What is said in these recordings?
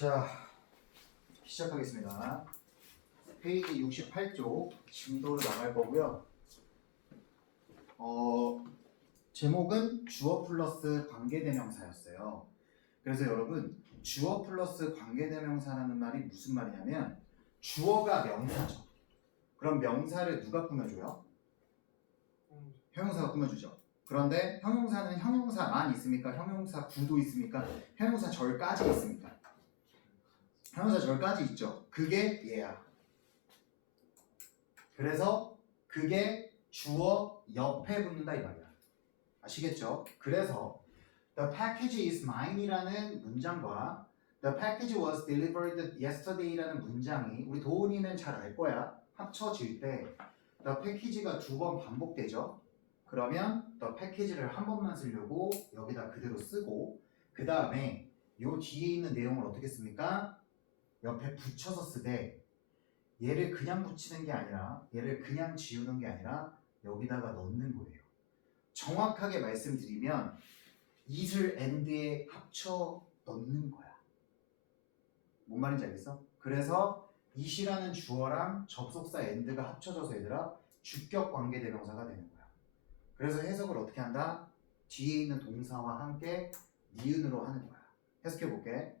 자, 시작하겠습니다. 페이지 68쪽 진도로 나갈 거고요. 제목은 주어 플러스 관계대명사였어요. 그래서 여러분, 주어 플러스 관계대명사라는 말이 무슨 말이냐면 주어가 명사죠. 그럼 명사를 누가 꾸며줘요? 형용사가 꾸며주죠. 그런데 형용사는 형용사만 있습니까? 형용사 구도 있습니까? 형용사 절까지 있습니까? 형용사 절까지 있죠. 그게 얘야. 그래서 그게 주어 옆에 붙는다 이 말이야. 아시겠죠? 그래서 The package is mine이라는 문장과 The package was delivered yesterday라는 문장이 우리 도훈이는 잘 알 거야. 합쳐질 때 The package가 두 번 반복되죠. 그러면 The package를 한 번만 쓰려고 여기다 그대로 쓰고 그 다음에 요 뒤에 있는 내용을 어떻게 씁니까? 옆에 붙여서 쓰되 얘를 그냥 붙이는 게 아니라 얘를 그냥 지우는 게 아니라 여기다가 넣는 거예요. 정확하게 말씀드리면 it을 and에 합쳐 넣는 거야. 뭔 말인지 알겠어? 그래서 it이라는 주어랑 접속사 and가 합쳐져서 얘들아 주격 관계대명사가 되는 거야. 그래서 해석을 어떻게 한다? 뒤에 있는 동사와 함께 니은으로 하는 거야. 해석해 볼게.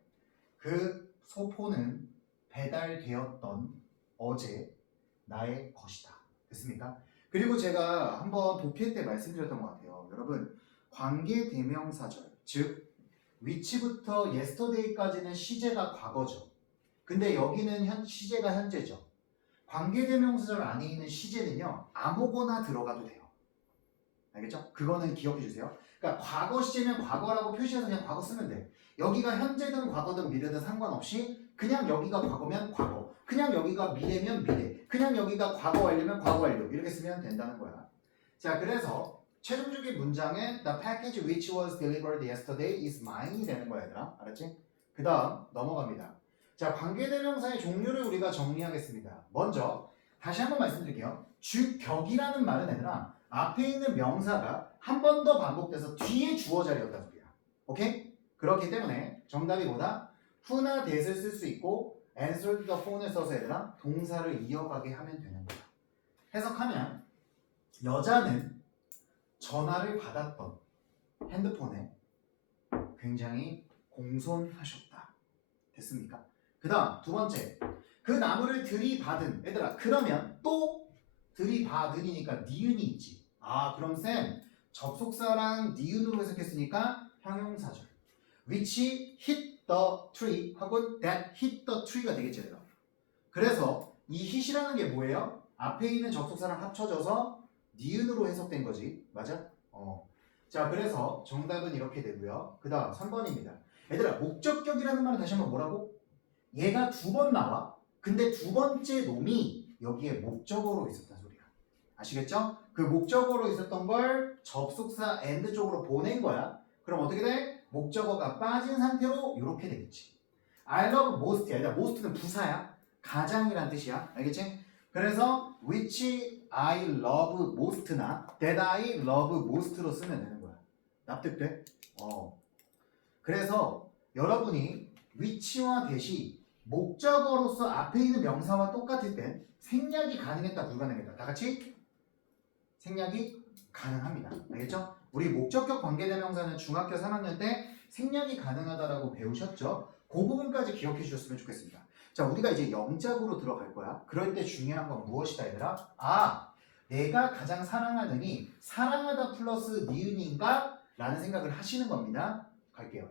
그 소포는 배달되었던 어제 나의 것이다. 됐습니까? 그리고 제가 한번 독해 때 말씀드렸던 것 같아요. 여러분, 관계대명사절, 즉 which부터 yesterday까지는 시제가 과거죠. 근데 여기는 시제가 현재죠. 관계대명사절 안에 있는 시제는요, 아무거나 들어가도 돼요. 알겠죠? 그거는 기억해 주세요. 그러니까 과거 시제면 과거라고 표시해서 그냥 과거 쓰면 돼. 여기가 현재든 과거든 미래든 상관없이 그냥 여기가 과거면 과거, 그냥 여기가 미래면 미래, 그냥 여기가 과거 완료면 과거 완료 이렇게 쓰면 된다는 거야. 자, 그래서 최종적인 문장은 The package which was delivered yesterday is mine이 되는 거야, 얘들아. 알았지? 그 다음 넘어갑니다. 자, 관계대명사의 종류를 우리가 정리하겠습니다. 먼저 다시 한번 말씀드릴게요. 주격이라는 말은 얘들아 앞에 있는 명사가 한 번 더 반복돼서 뒤에 주어 자리였단 소리야. 오케이? 그렇기 때문에 정답이 뭐다? who나 that을 쓸 수 있고 answered the phone을 써서 얘들아 동사를 이어가게 하면 되는 거야. 해석하면 여자는 전화를 받았던 핸드폰에 굉장히 공손하셨다. 됐습니까? 그 다음 두 번째, 그 나무를 들이받은 얘들아 그러면 또 들이받으니까 니은이 있지. 아, 그럼 쌤 접속사랑 니은으로 해석했으니까 형용사절. which hit the tree 하고 that hit the tree가 되겠지. 얘들아. 그래서 이 hit이라는 게 뭐예요? 앞에 있는 접속사랑 합쳐져서 니은으로 해석된 거지. 맞아? 자, 그래서 정답은 이렇게 되고요. 그 다음 3번입니다. 얘들아 목적격이라는 말은 다시 한번 뭐라고? 얘가 두 번 나와. 근데 두 번째 놈이 여기에 목적어로 있었단 소리야. 아시겠죠? 그 목적어로 있었던 걸 접속사 and 쪽으로 보낸 거야. 그럼 어떻게 돼? 목적어가 빠진 상태로 이렇게 되겠지. I love most야. 얘들아 most는 부사야. 가장이란 뜻이야. 알겠지? 그래서 which I love most나 that I love most로 쓰면 되는 거야. 납득돼? 그래서 여러분이 which와 that이 목적어로서 앞에 있는 명사와 똑같을 땐 생략이 가능했다 불가능했다. 다 같이 생략이 가능합니다. 알겠죠? 우리 목적격 관계대명사는 중학교 3학년 때 생략이 가능하다라고 배우셨죠? 그 부분까지 기억해 주셨으면 좋겠습니다. 자, 우리가 이제 영작으로 들어갈 거야. 그럴 때 중요한 건 무엇이다 얘들아? 아, 내가 가장 사랑하느니 사랑하다 플러스 니은인가? 라는 생각을 하시는 겁니다. 갈게요.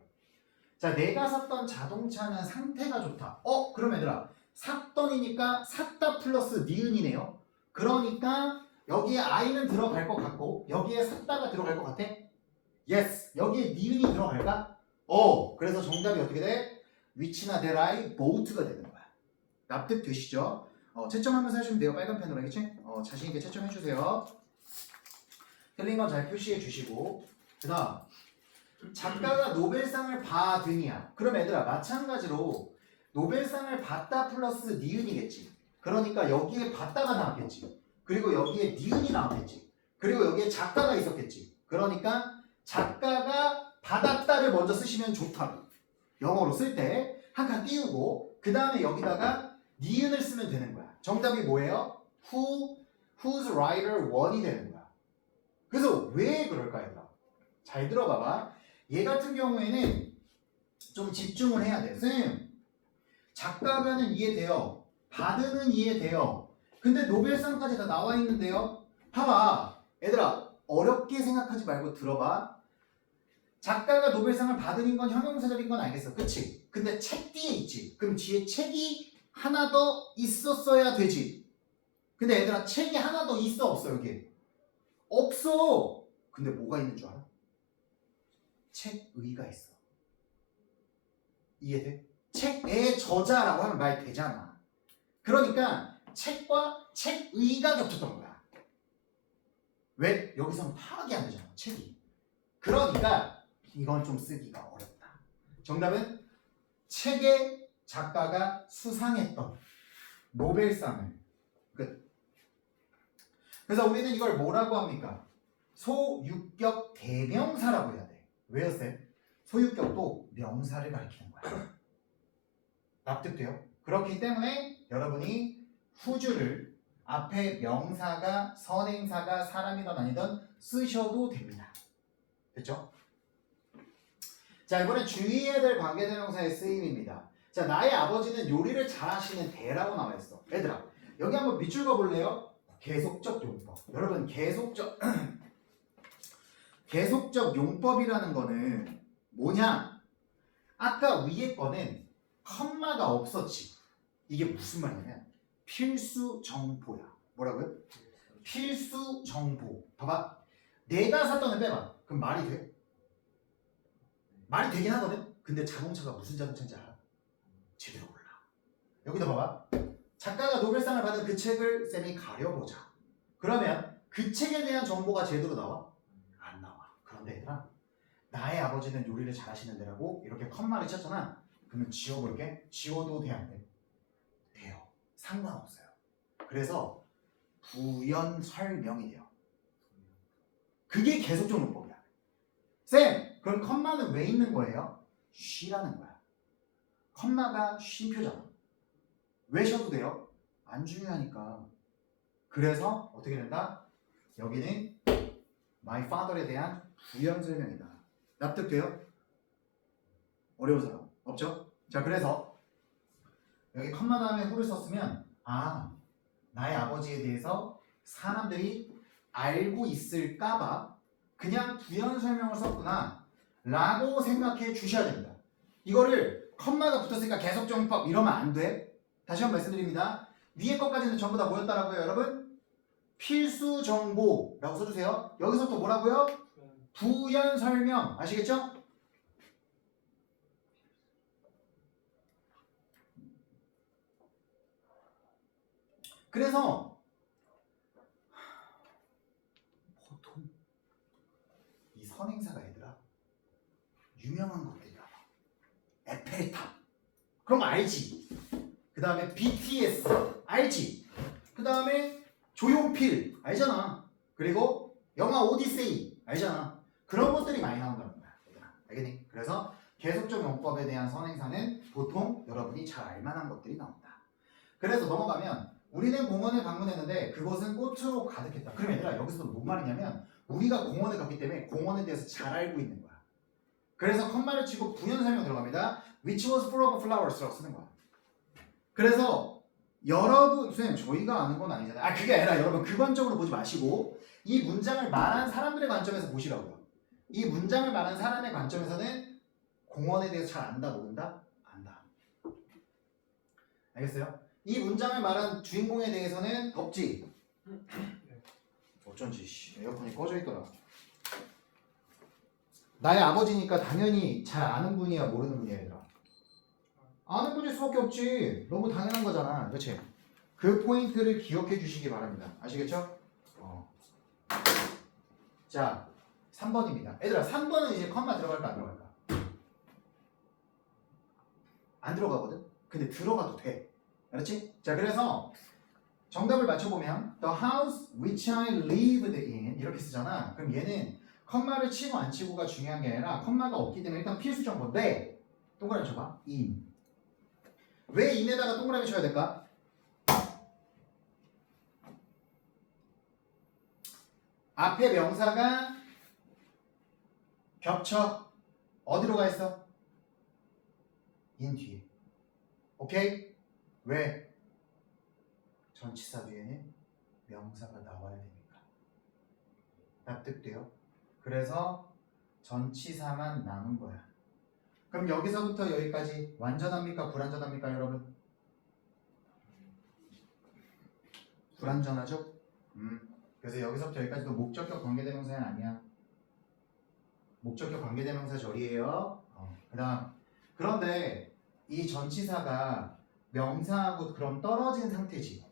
자, 내가 샀던 자동차는 상태가 좋다. 그럼 얘들아 샀던이니까 샀다 플러스 니은이네요. 그러니까 여기에 I는 들어갈 것 같고 여기에 샀다가 들어갈 것 같아? Yes. 여기에 니은이 들어갈까? 그래서 정답이 어떻게 돼? which나 that I both가 되는 거야. 납득되시죠? 채점하면서 하시면 돼요. 빨간 펜으로. 알겠지? 자신있게 채점해주세요. 틀린 건 잘 표시해 주시고 그 다음 작가가 노벨상을 받으냐? 그럼 얘들아 마찬가지로 노벨상을 받다 플러스 니은이겠지. 그러니까 여기에 받다가 나왔겠지. 그리고 여기에 니은이 나왔겠지. 그리고 여기에 작가가 있었겠지. 그러니까 작가가 받았다를 먼저 쓰시면 좋다고. 영어로 쓸 때 한 칸 띄우고 그 다음에 여기다가 니은을 쓰면 되는 거야. 정답이 뭐예요? whose writer one이 되는 거야. 그래서 왜 그럴까 얘들아? 잘 들어봐봐. 얘 같은 경우에는 좀 집중을 해야 돼. 쌤, 작가가는 이해돼요. 받으는 이해돼요. 근데 노벨상까지 다 나와 있는데요. 봐봐. 얘들아, 어렵게 생각하지 말고 들어봐. 작가가 노벨상을 받은 건 형용사적인 건 알겠어. 그치? 근데 책 뒤에 있지. 그럼 뒤에 책이 하나 더 있었어야 되지. 근데 얘들아, 책이 하나 더 있어 없어 여기? 없어. 근데 뭐가 있는 줄 알아? 책의가 있어. 이해돼? 책의 저자라고 하면 말 되잖아. 그러니까 책과 책의가 겹쳤던 거야. 왜? 여기서는 파악이 안 되잖아. 책이. 그러니까 이건 좀 쓰기가 어렵다. 정답은 책의 작가가 수상했던 노벨상을. 끝. 그래서 우리는 이걸 뭐라고 합니까? 소유격 대명사라고 해야 돼. 왜요, 쌤? 소유격도 명사를 가리키는 거야. 납득돼요? 그렇기 때문에 여러분이 whose를 앞에 명사가 선행사가 사람이든 아니든 쓰셔도 됩니다. 됐죠? 자, 이번엔 주의해야 될 관계대명사의 쓰임입니다. 자, 나의 아버지는 요리를 잘하시는 대라고 나와 있어. 얘들아, 여기 한번 밑줄 그어볼래요? 계속적 용법. 여러분, 계속적 용법이라는 거는 뭐냐? 아까 위에 거는 컴마가 없었지. 이게 무슨 말이냐면 필수 정보야. 뭐라고요? 필수 정보. 봐봐. 내가 샀던 애 빼봐. 그럼 말이 돼? 말이 되긴 하거든? 근데 자동차가 무슨 자동차인지 알아? 제대로 몰라. 여기다 봐봐. 작가가 노벨상을 받은 그 책을 쌤이 가려보자. 그러면 그 책에 대한 정보가 제대로 나와? 안 나와. 그런데 얘들아, 나의 아버지는 요리를 잘하시는데라고 이렇게 컴마를 쳤잖아. 그러면 지워볼게. 지워도 돼, 안 돼? 돼요. 상관없어요. 그래서 부연 설명이 돼요. 그게 계속적 용법이야. 쌤, 그럼 컴마는 왜 있는 거예요? 쉬라는 거야. 컴마가 쉼표잖아. 왜 쉬어도 돼요? 안 중요하니까. 그래서 어떻게 된다? 여기는 my father에 대한 부연 설명이다. 납득돼요? 어려운 사람 없죠? 자, 그래서 여기 컴마 다음에 who를 썼으면 나의 아버지에 대해서 사람들이 알고 있을까봐 그냥 부연 설명을 썼구나 라고 생각해 주셔야 됩니다. 이거를 컴마가 붙었으니까 계속정법 이러면 안 돼. 다시 한번 말씀드립니다. 위에 것까지는 전부 다 뭐였다라고요, 여러분? 필수 정보라고 써주세요. 여기서 또 뭐라고요? 부연 설명. 아시겠죠? 그래서 보통 이 선행사가 얘들아 유명한 것들이 나와. 에펠탑 그런 거 알지? 그 다음에 BTS 알지? 그 다음에 조용필 알잖아. 그리고 영화 오디세이 알잖아. 그런 것들이 많이 나온다는 거야. 얘들아. 알겠니? 그래서 계속적 용법에 대한 선행사는 보통 여러분이 잘 알만한 것들이 나온다. 그래서 넘어가면 우리는 공원을 방문했는데 그곳은 꽃으로 가득했다. 그럼 얘들아, 여기서 뭔 말이냐면 우리가 공원에 갔기 때문에 공원에 대해서 잘 알고 있는 거야. 그래서 컴마를 치고 부연 설명 들어갑니다. Which was full of flowers라고 쓰는 거야. 그래서 여러분, 선생님 저희가 아는 건 아니잖아요. 그게 아니라 여러분 그 관점으로 보지 마시고 이 문장을 말한 사람들의 관점에서 보시라고요. 이 문장을 말한 사람의 관점에서는 공원에 대해서 잘 안다, 모른다? 안다. 알겠어요? 이 문장을 말한 주인공에 대해서는 덥지? 어쩐지 에어컨이 꺼져 있더라. 나의 아버지니까 당연히 잘 아는 분이야, 모르는 분이야, 얘들아? 아는 분일 수밖에 없지. 너무 당연한 거잖아. 그치? 그 포인트를 기억해 주시기 바랍니다. 아시겠죠? 자, 3번입니다. 얘들아, 3번은 이제 컴마 들어갈까 안 들어갈까? 안 들어가거든? 근데 들어가도 돼. 알았지? 자, 그래서 정답을 맞춰보면 The house which I lived in 이렇게 쓰잖아. 그럼 얘는 컴마를 치고 안 치고가 중요한 게 아니라 컴마가 없기 때문에 일단 필수 정보인데 동그라미 쳐봐. in 왜 in에다가 동그라미 쳐야 될까? 앞에 명사가 겹쳐. 어디로 가 있어? in 뒤에. 오케이? 왜? 전치사 뒤에는 명사가 나와야 되니까. 납득돼요? 그래서 전치사만 남은 거야. 그럼 여기서부터 여기까지 완전합니까? 불완전합니까, 여러분? 불완전하죠? 그래서 여기서부터 여기까지도 목적격 관계대명사는 아니야. 목적격 관계대명사 절이에요. 그다음 그런데 이 전치사가 명사하고 그럼 떨어진 상태지.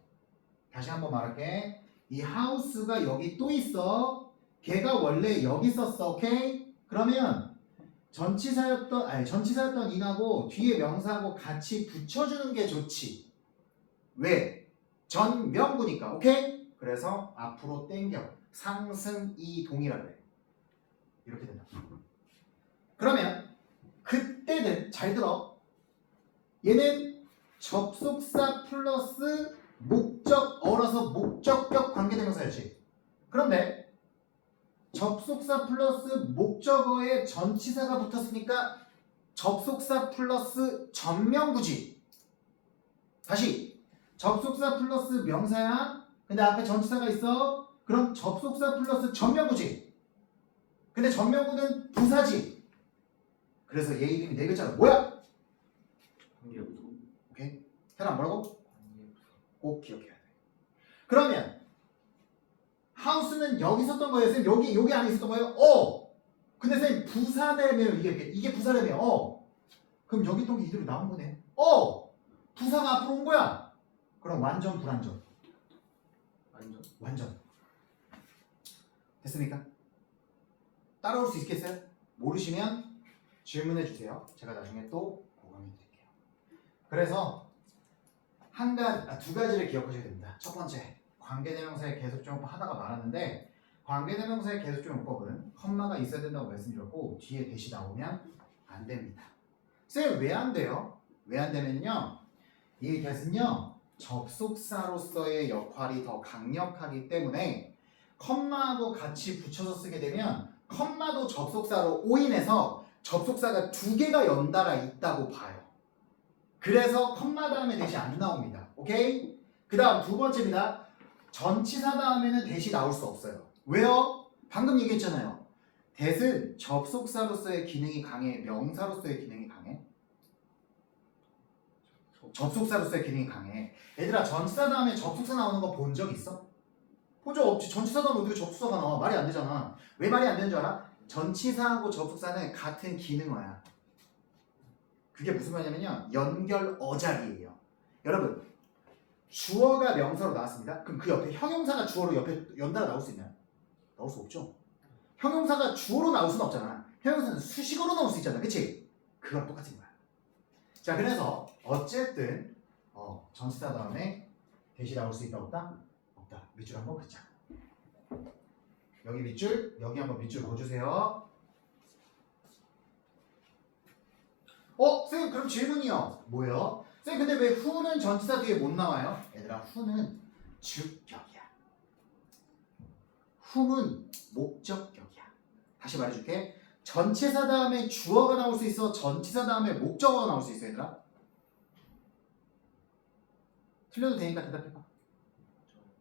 다시 한번 말할게. 이 하우스가 여기 또 있어. 걔가 원래 여기 있었어. 오케이? 그러면 전치사였던 인하고 뒤에 명사하고 같이 붙여주는 게 좋지. 왜? 전명구니까. 오케이? 그래서 앞으로 땡겨. 상승 이동이라 그래. 이렇게 된다. 그러면 그때는 잘 들어. 얘는 접속사 플러스 목적어라서 목적격 관계대명사였지. 그런데 접속사 플러스 목적어에 전치사가 붙었으니까 접속사 플러스 전명구지. 다시 접속사 플러스 명사야. 근데 앞에 전치사가 있어. 그럼 접속사 플러스 전명구지. 근데 전명구는 부사지. 그래서 얘 이름이 네 글자가 뭐야? 오케이? 해라 뭐라고? 꼭 기억해야 돼. 그러면 하우스는 여기 있었던 거예요? 쌤 여기 안에 있었던 거예요? 근데 쌤 부사래며 이게 부사래며 그럼 여기 있던 게 이대로 나온 거네. 부사가 앞으로 온 거야. 그럼 완전 불완전? 완전. 됐습니까? 따라올 수 있겠어요? 모르시면 질문해 주세요. 제가 나중에 또 보강해 드릴게요. 그래서 두 가지를 기억하셔야 됩니다. 첫 번째, 관계대명사의 계속적용법 하다가 말았는데 관계대명사의 계속적용법은 컴마가 있어야 된다고 말씀드렸고 뒤에 대시 나오면 안 됩니다. 쌤 왜 안 돼요? 왜 안 되면요, 이 대신요 접속사로서의 역할이 더 강력하기 때문에 컴마하고 같이 붙여서 쓰게 되면 컴마도 접속사로 오인해서 접속사가 두 개가 연달아 있다고 봐요. 그래서 컴마 다음에 대시 안 나옵니다. 오케이? 그 다음 두 번째입니다. 전치사 다음에는 대시 나올 수 없어요. 왜요? 방금 얘기했잖아요. 대는 접속사로서의 기능이 강해, 명사로서의 기능이 강해? 접속사로서의 기능이 강해. 얘들아, 전치사 다음에 접속사 나오는 거 본 적 있어? 본 적 없지. 전치사 다음에 어떻게 접속사가 나와? 말이 안 되잖아. 왜 말이 안 되는 줄 알아? 전치사하고 접속사는 같은 기능어야. 그게 무슨 말이냐면요, 연결 어자리예요. 여러분, 주어가 명사로 나왔습니다. 그럼 그 옆에 형용사가 주어로 옆에 연달아 나올 수 있나요? 나올 수 없죠. 형용사가 주어로 나올 수는 없잖아. 형용사는 수식어로 나올 수 있잖아. 그치? 그거랑 똑같은 거야. 자, 그래서 어쨌든 전치사 다음에 대시 나올 수 있다 없다? 없다. 밑줄 한번 긋자. 여기 밑줄, 여기 한번 밑줄 그어주세요. 쌤 그럼 질문이요. 뭐예요? 쌤 근데 왜 후는 전치사 뒤에 못 나와요? 얘들아, 후는 주격이야. 후는 목적격이야. 다시 말해줄게. 전치사 다음에 주어가 나올 수 있어. 전치사 다음에 목적어가 나올 수 있어. 얘들아, 틀려도 되니까 대답해봐.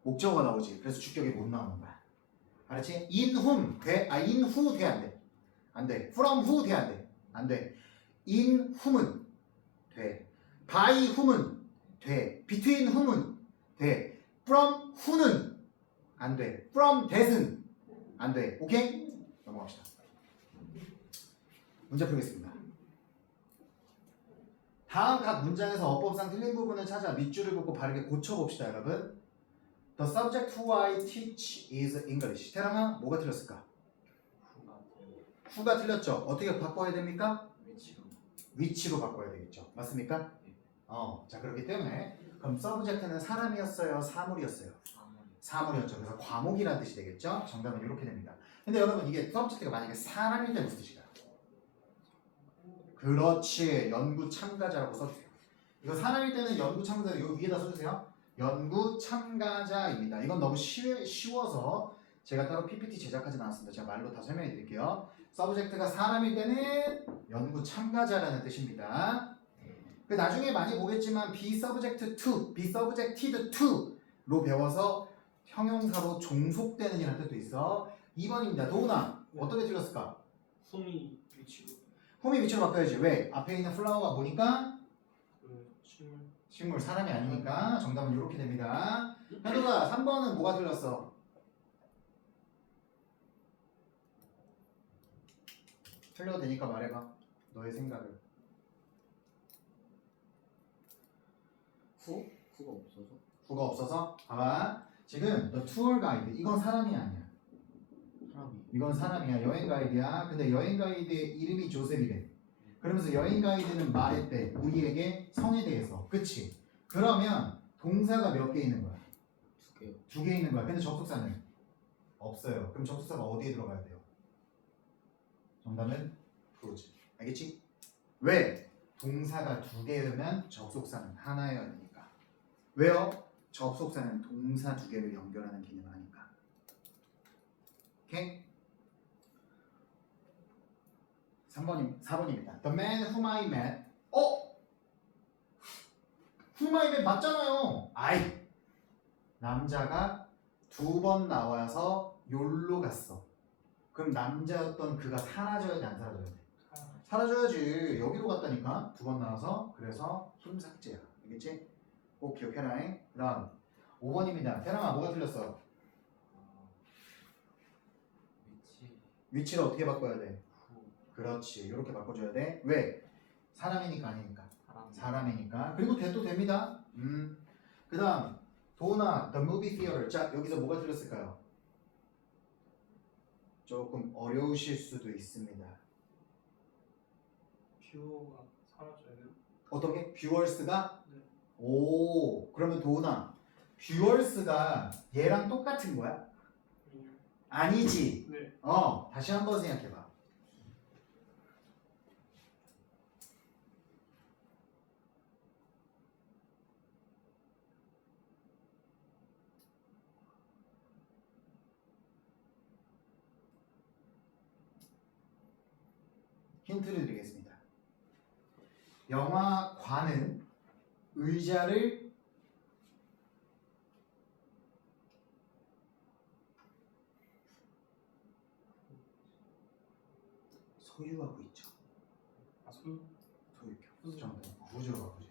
목적어가 나오지. 그래서 주격이 못 나오는 거야. 알았지? in whom 돼? in who 돼? 안 돼? 안 돼. from who 돼? 안 돼? 안 돼. in whom은 돼. by whom은 돼. between whom은 돼. from who는 안 돼. from that은 안 돼. 오케이? 넘어갑시다. 문제 풀겠습니다. 다음 각 문장에서 어법상 틀린 부분을 찾아 밑줄을 긋고 바르게 고쳐봅시다, 여러분. The subject who I teach is English. 태랑아, 뭐가 틀렸을까? 후가 틀렸죠. 어떻게 바꿔야 됩니까? 위치로 바꿔야 되겠죠. 맞습니까? 자, 그렇기 때문에 그럼 subject는 사람이었어요? 사물이었어요? 사물이었죠. 그래서 과목이라는 뜻이 되겠죠. 정답은 이렇게 됩니다. 근데 여러분, 이게 subject가 만약에 사람일 때 무슨 뜻일까요? 그렇지, 연구 참가자라고 써주세요. 이거 사람일 때는 연구 참가자 요 위에다 써주세요. 연구 참가자입니다. 이건 너무 쉬워서 제가 따로 PPT 제작하진 않았습니다. 제가 말로 다 설명해 드릴게요. 서브젝트가 사람일 때는 연구 참가자라는 뜻입니다. 그 나중에 많이 보겠지만 be subject to, be subjected to로 배워서 형용사로 종속되는 이라는 뜻도 있어. 2번입니다. 도훈아, 어떻게 틀렸을까? 홈이 위치로 홈이 위치로 바꿔야지. 왜? 앞에 있는 플라워가 보니까 그 식물 식물, 사람이 아니니까 정답은 이렇게 됩니다. 현우가 3번은 뭐가 틀렸어? 틀려도 되니까 말해봐. 너의 생각을. 후가 없어서. 구가 없어서? 봐봐. 지금 the tour guide 이건 사람이 아니야. 사람이. 이건 사람이야. 여행 가이드야. 근데 여행 가이드의 이름이 조셉이래. 그러면서 여행 가이드는 말했대. 우리에게 성에 대해서. 그치? 그러면 동사가 몇 개 있는 거야? 2개요. 2개 있는 거야. 근데 접속사는 없어요. 그럼 접속사가 어디에 들어가야 돼요? 정답은 프로즈. 알겠지? 왜? 동사가 2개면 접속사는 하나여야 되니까. 왜요? 접속사는 동사 2개를 연결하는 기능을 하니까. 오케이? 4번입니다. The man whom I met. whom I met 맞잖아요. 아이. 남자가 2번 나와서 욜로 갔어. 그럼 남자였던 그가 사라져야 돼, 안 사라져야 돼? 사라져야지. 여기로 갔다니까. 2번 나와서. 그래서 힘삭제야. 알겠지? 꼭 기억해라. 그 다음 5번입니다. 태랑아 뭐가 틀렸어? 위치를 어떻게 바꿔야 돼? 그렇지. 이렇게 바꿔줘야 돼. 왜? 사람이니까 아니니까. 사람이니까. 그리고 돼도 됩니다. 그 다음 도나 the movie theater. 자 여기서 뭐가 틀렸을까요? 조금 어려우실 수도 있습니다. 뷰어가 사라져야 돼요. 어떻게? 뷰얼스가? 네. 오 그러면 도나 뷰얼스가 얘랑 똑같은 거야? 아니지. 네. 다시 한번 생각해봐. 힌트를 드리겠습니다. 영화관은 의자를 소유하고 있죠. 구조로 바꾸죠.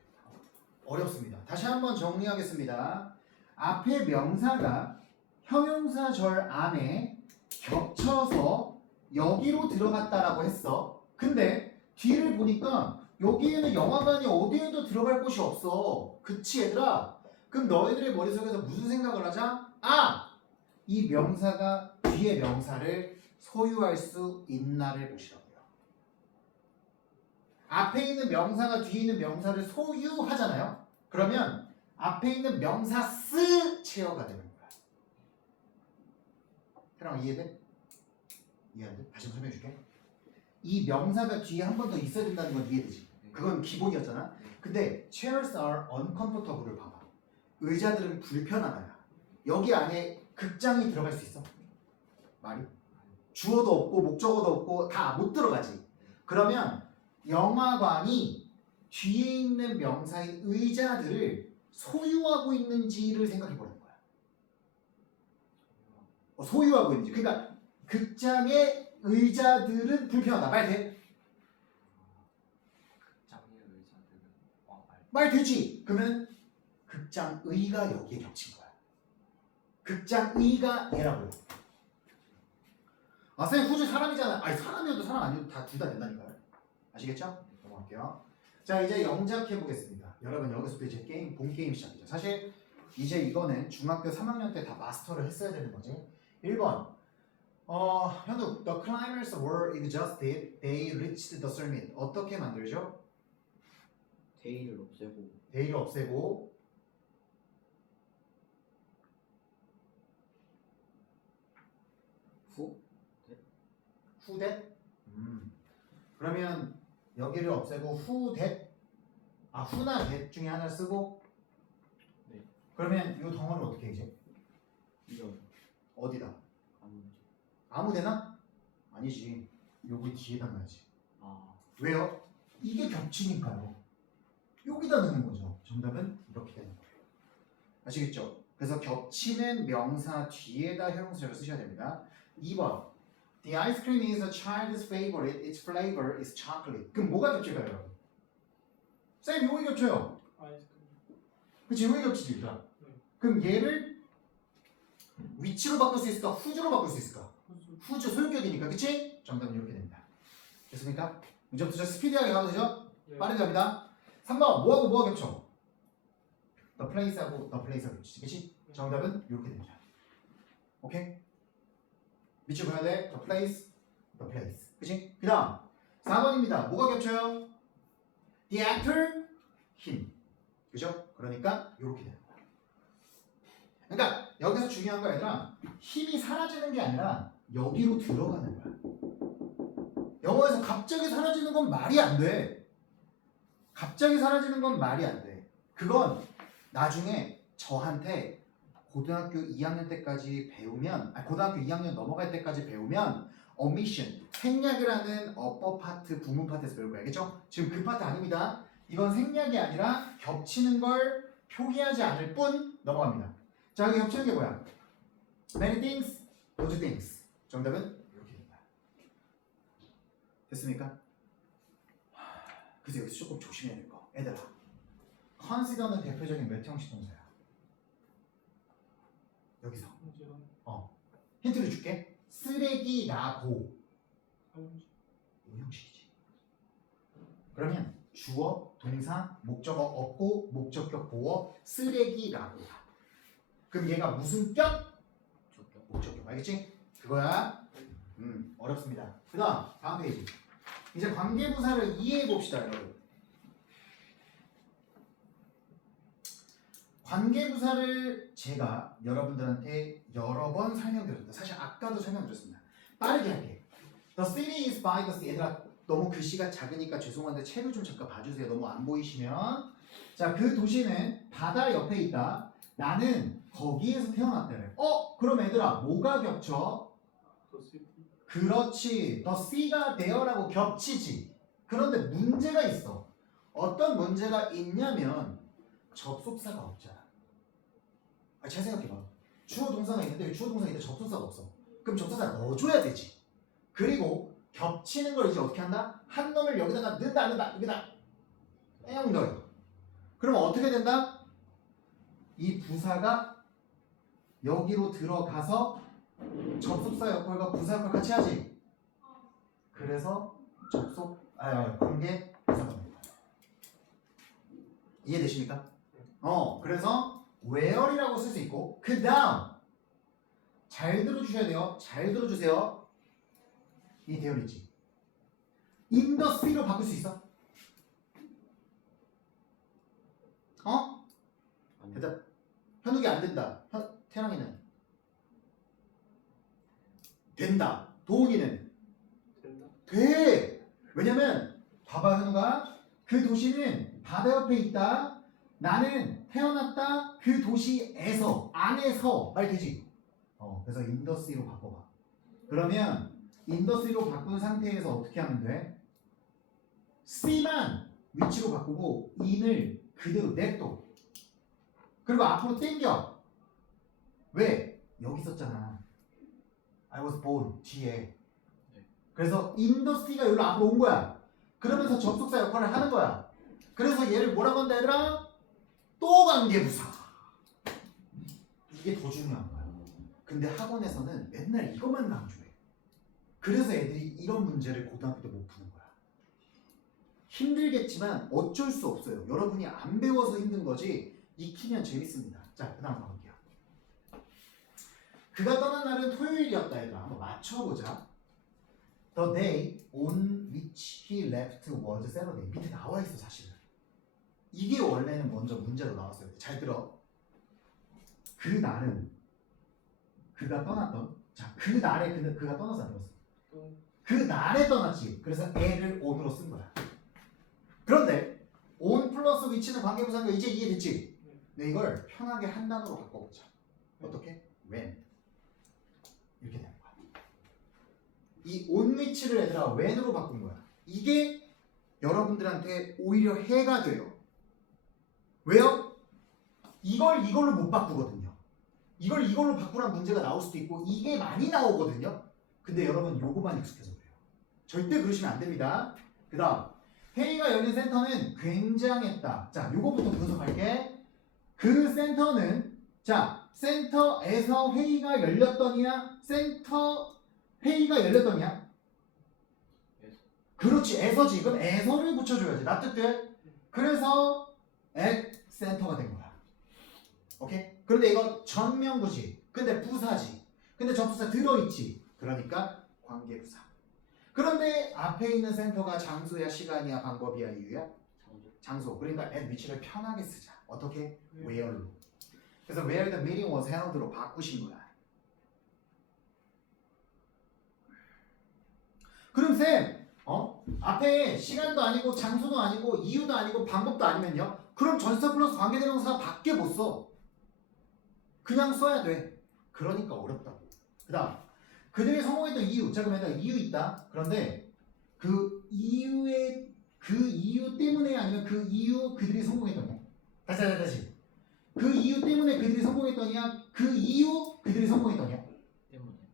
어렵습니다. 다시 한번 정리하겠습니다. 앞에 명사가 형용사절 안에 겹쳐서 여기로 들어갔다라고 했어. 근데 뒤를 보니까 여기에는 영화관이 어디에도 들어갈 곳이 없어. 그치 얘들아? 그럼 너희들의 머릿속에서 무슨 생각을 하자? 이 명사가 뒤에 명사를 소유할 수 있나를 보시라고요. 앞에 있는 명사가 뒤에 있는 명사를 소유하잖아요. 그러면 앞에 있는 명사 쓰 체어가 되는 거야. 태랑 이해돼? 이해 안 돼? 다시 한번 설명해 줄게. 이 명사가 뒤에 한 번 더 있어야 된다는 건 이해되지? 그건 기본이었잖아. 근데 chairs are uncomfortable을 봐봐. 의자들은 불편하다야. 여기 안에 극장이 들어갈 수 있어? 말이? 주어도 없고 목적어도 없고 다 못 들어가지. 그러면 영화관이 뒤에 있는 명사인 의자들을 소유하고 있는지를 생각해 보라는 거야. 소유하고 있는지. 그러니까 극장의 의자들은 불편하다. 말 돼? 극장의 의자들은 말 되지? 그러면 극장의가 여기에 겹친 거야. 극장의가 얘라고요. 선생님 후주 사람이잖아. 아니 사람이어도 사람 아니어도 다 둘 다 된다니까요. 아시겠죠? 넘어갈게요. 자 이제 영작해 보겠습니다. 여러분 여기서부터 이제 본 게임 시작이죠. 사실 이제 이거는 중학교 3학년 때 다 마스터를 했어야 되는 거지. 1번 현우 The climbers were exhausted. They reached the summit. 어떻게 만들죠? 데이를 없애고 데이를 없애고 후대 그러면 여기를 없애고 who that 아 who나 that 중에 하나를 쓰고. 네. 그러면 이 덩어리는 어떻게 해 이제? 이거 어디다? 아무 아무데나? 아니지. 여기 뒤에다 놔야지. 아 왜요? 이게 겹치니까요. 여기다 넣는 거죠. 정답은 이렇게 되는 거예요. 아시겠죠? 그래서 겹치는 명사 뒤에다 형용사를 쓰셔야 됩니다. 2번. The ice cream is a child's favorite. Its flavor is chocolate. 그럼 뭐가 겹칠까요, 여러분? 쌤, 여기 겹쳐요. 아이스크림. 그치, 여기 겹치지. 자, 그럼 얘를 위치로 바꿀 수 있을까? 후주로 바꿀 수 있을까? 후주 소유격이니까, 그치? 정답은 이렇게 됩니다. 됐습니까? 이제부터 저 스피디하게 가도 되죠? 네. 빠르게 갑니다. 3번, 뭐하고 뭐가 겹쳐? The place하고 the place하고 겹치지, 그치? 정답은 이렇게 됩니다. 오케이? 밑줄 봐야 돼. The place, the place. 그치? 그 다음 4번입니다. 뭐가 겹쳐요? The actor, him. 그죠? 그러니까 이렇게 되는 거야. 그러니까 여기서 중요한 거 얘들아, 힘이 사라지는 게 아니라 여기로 들어가는 거야. 영어에서 갑자기 사라지는 건 말이 안 돼. 갑자기 사라지는 건 말이 안 돼. 그건 나중에 저한테 고등학교 2학년 때까지 배우면, 고등학교 2학년 넘어갈 때까지 배우면 omission, 생략이라는 어법 파트, 부문 파트에서 배울 거야. 알겠죠? 지금 그 파트 아닙니다. 이건 생략이 아니라 겹치는 걸 표기하지 않을 뿐 넘어갑니다. 자, 여기 겹치는 게 뭐야? Many things, those things. 정답은 이렇게 됩니다. 됐습니까? 그래서 여기서 조금 조심해야 될 거. 얘들아, consider는 대표적인 몇 형식 동사야? 여기서 문제가 힌트를 줄게. 쓰레기라고 사용식. 5형식이지. 그러면 주어, 동사, 목적어 없고 목적격 보어, 쓰레기라고. 그럼 얘가 무슨 격? 저격 목적격. 알겠지? 그거야. 어렵습니다. 그 다음 페이지. 이제 관계부사를 이해해 봅시다, 여러분. 관계부사를 제가 여러분들한테 여러 번 설명드렸습니다. 사실 아까도 설명드렸습니다. 빠르게 할게. The city is by the sea. 얘들아, 너무 글씨가 작으니까 죄송한데 책을 좀 잠깐 봐주세요. 너무 안 보이시면. 자, 그 도시는 바다 옆에 있다. 나는 거기에서 태어났다래. 그럼 얘들아, 뭐가 겹쳐? 더 시티. 그렇지. The sea가 there라고 겹치지. 그런데 문제가 있어. 어떤 문제가 있냐면 접속사가 없잖아. 잘 생각해봐. 주어 동사가 있는데 주어 동사가 있는데 접속사가 없어. 그럼 접속사 넣어줘야 되지. 그리고 겹치는 걸 이제 어떻게 한다? 한 놈을 여기다가 넣는다 안 넣는다 여기다 뺑 넣어요. 그럼 어떻게 된다? 이 부사가 여기로 들어가서 접속사 역할과 부사 역할 같이 하지. 그래서 관계 부사가 됩니다. 이해되십니까? 그래서 where이라고 쓸 수 있고, 그 다음 잘 들어주셔야 돼요. 잘 들어주세요. 이 대열 있지. in the sea로 바꿀 수 있어? 대답. 현욱이 안 된다. 태랑이는 된다. 도훈이는 된다. 돼. 왜냐면 봐봐, 현우가 그 도시는 바다 옆에 있다. 나는 태어났다. 그 도시에서, 안에서 말 되지. 그래서 인더스리로 바꿔봐. 그러면 인더스리로 바꾼 상태에서 어떻게 하면 돼? C만 위치로 바꾸고 in을 그대로 냅둬. 그리고 앞으로 당겨. 왜? 여기 있었잖아. I was born 뒤에. 그래서 인더스트리가 여기로 앞으로 온 거야. 그러면서 접속사 역할을 하는 거야. 그래서 얘를 뭐라고 한다 얘들아? 또 관계부사. 이게 더 중요한 거야. 근데 학원에서는 맨날 이것만 강조해. 그래서 애들이 이런 문제를 고등학교 때 못 푸는 거야. 힘들겠지만 어쩔 수 없어요. 여러분이 안 배워서 힘든 거지 익히면 재밌습니다. 자, 그 다음 가볼게요. 그가 떠난 날은 토요일이었다 얘들아. 한번 맞춰보자. The day on which he left was Saturday. 밑에 나와 있어 사실은. 이게 원래는 먼저 문제로 나왔어요. 잘 들어. 그 날은 그가 떠났던. 자, 그 날에 그가 떠나서 안 떠났어. 그 날에 떠났지. 그래서 애를 on으로 쓴 거야. 그런데 on 플러스 which는 관계부사인 거 이제 이해됐지? 네, 이걸 편하게 한 단어로 바꿔보자. 어떻게? when. 이렇게 되는 거야. 이 on which를 얘들아 when으로 바꾼 거야. 이게 여러분들한테 오히려 해가 돼요. 왜요? 이걸 이걸로 못 바꾸거든요. 이걸 이걸로 바꾸란 문제가 나올 수도 있고 이게 많이 나오거든요. 근데 여러분 요거만 익숙해서 그래요. 절대 그러시면 안 됩니다. 그 다음 회의가 열린 센터는 굉장했다. 자, 요거부터 분석할게. 그 센터는 자, 센터에서 회의가 열렸더니야? 센터 회의가 열렸더니야? 그렇지, 에서지. 그럼 에서를 붙여줘야지. 납득돼? 그래서 at 센터가 된 거야. 오케이? 그런데 이거 전명구지. 근데 부사지. 근데 접수사 들어있지. 그러니까 관계부사. 그런데 앞에 있는 센터가 장소야, 시간이야, 방법이야, 이유야? 장소. 그러니까 at which를 편하게 쓰자. 어떻게? where로. 그래서 where the meeting was held로 바꾸신 거야. 그럼 쌤, 앞에 시간도 아니고 장소도 아니고 이유도 아니고 방법도 아니면요? 그럼 전치사 플러스 관계대명사가 밖에 못 써. 그냥 써야 돼. 그러니까 어렵다고. 그 다음 그들이 성공했던 이유. 자, 그럼 일단 이유 있다. 그런데 그 이유 때문에 아니면 그 이유 그들이 성공했더냐? 다시. 그 이유 때문에 그들이 성공했더냐? 그 이유 그들이 성공했더냐?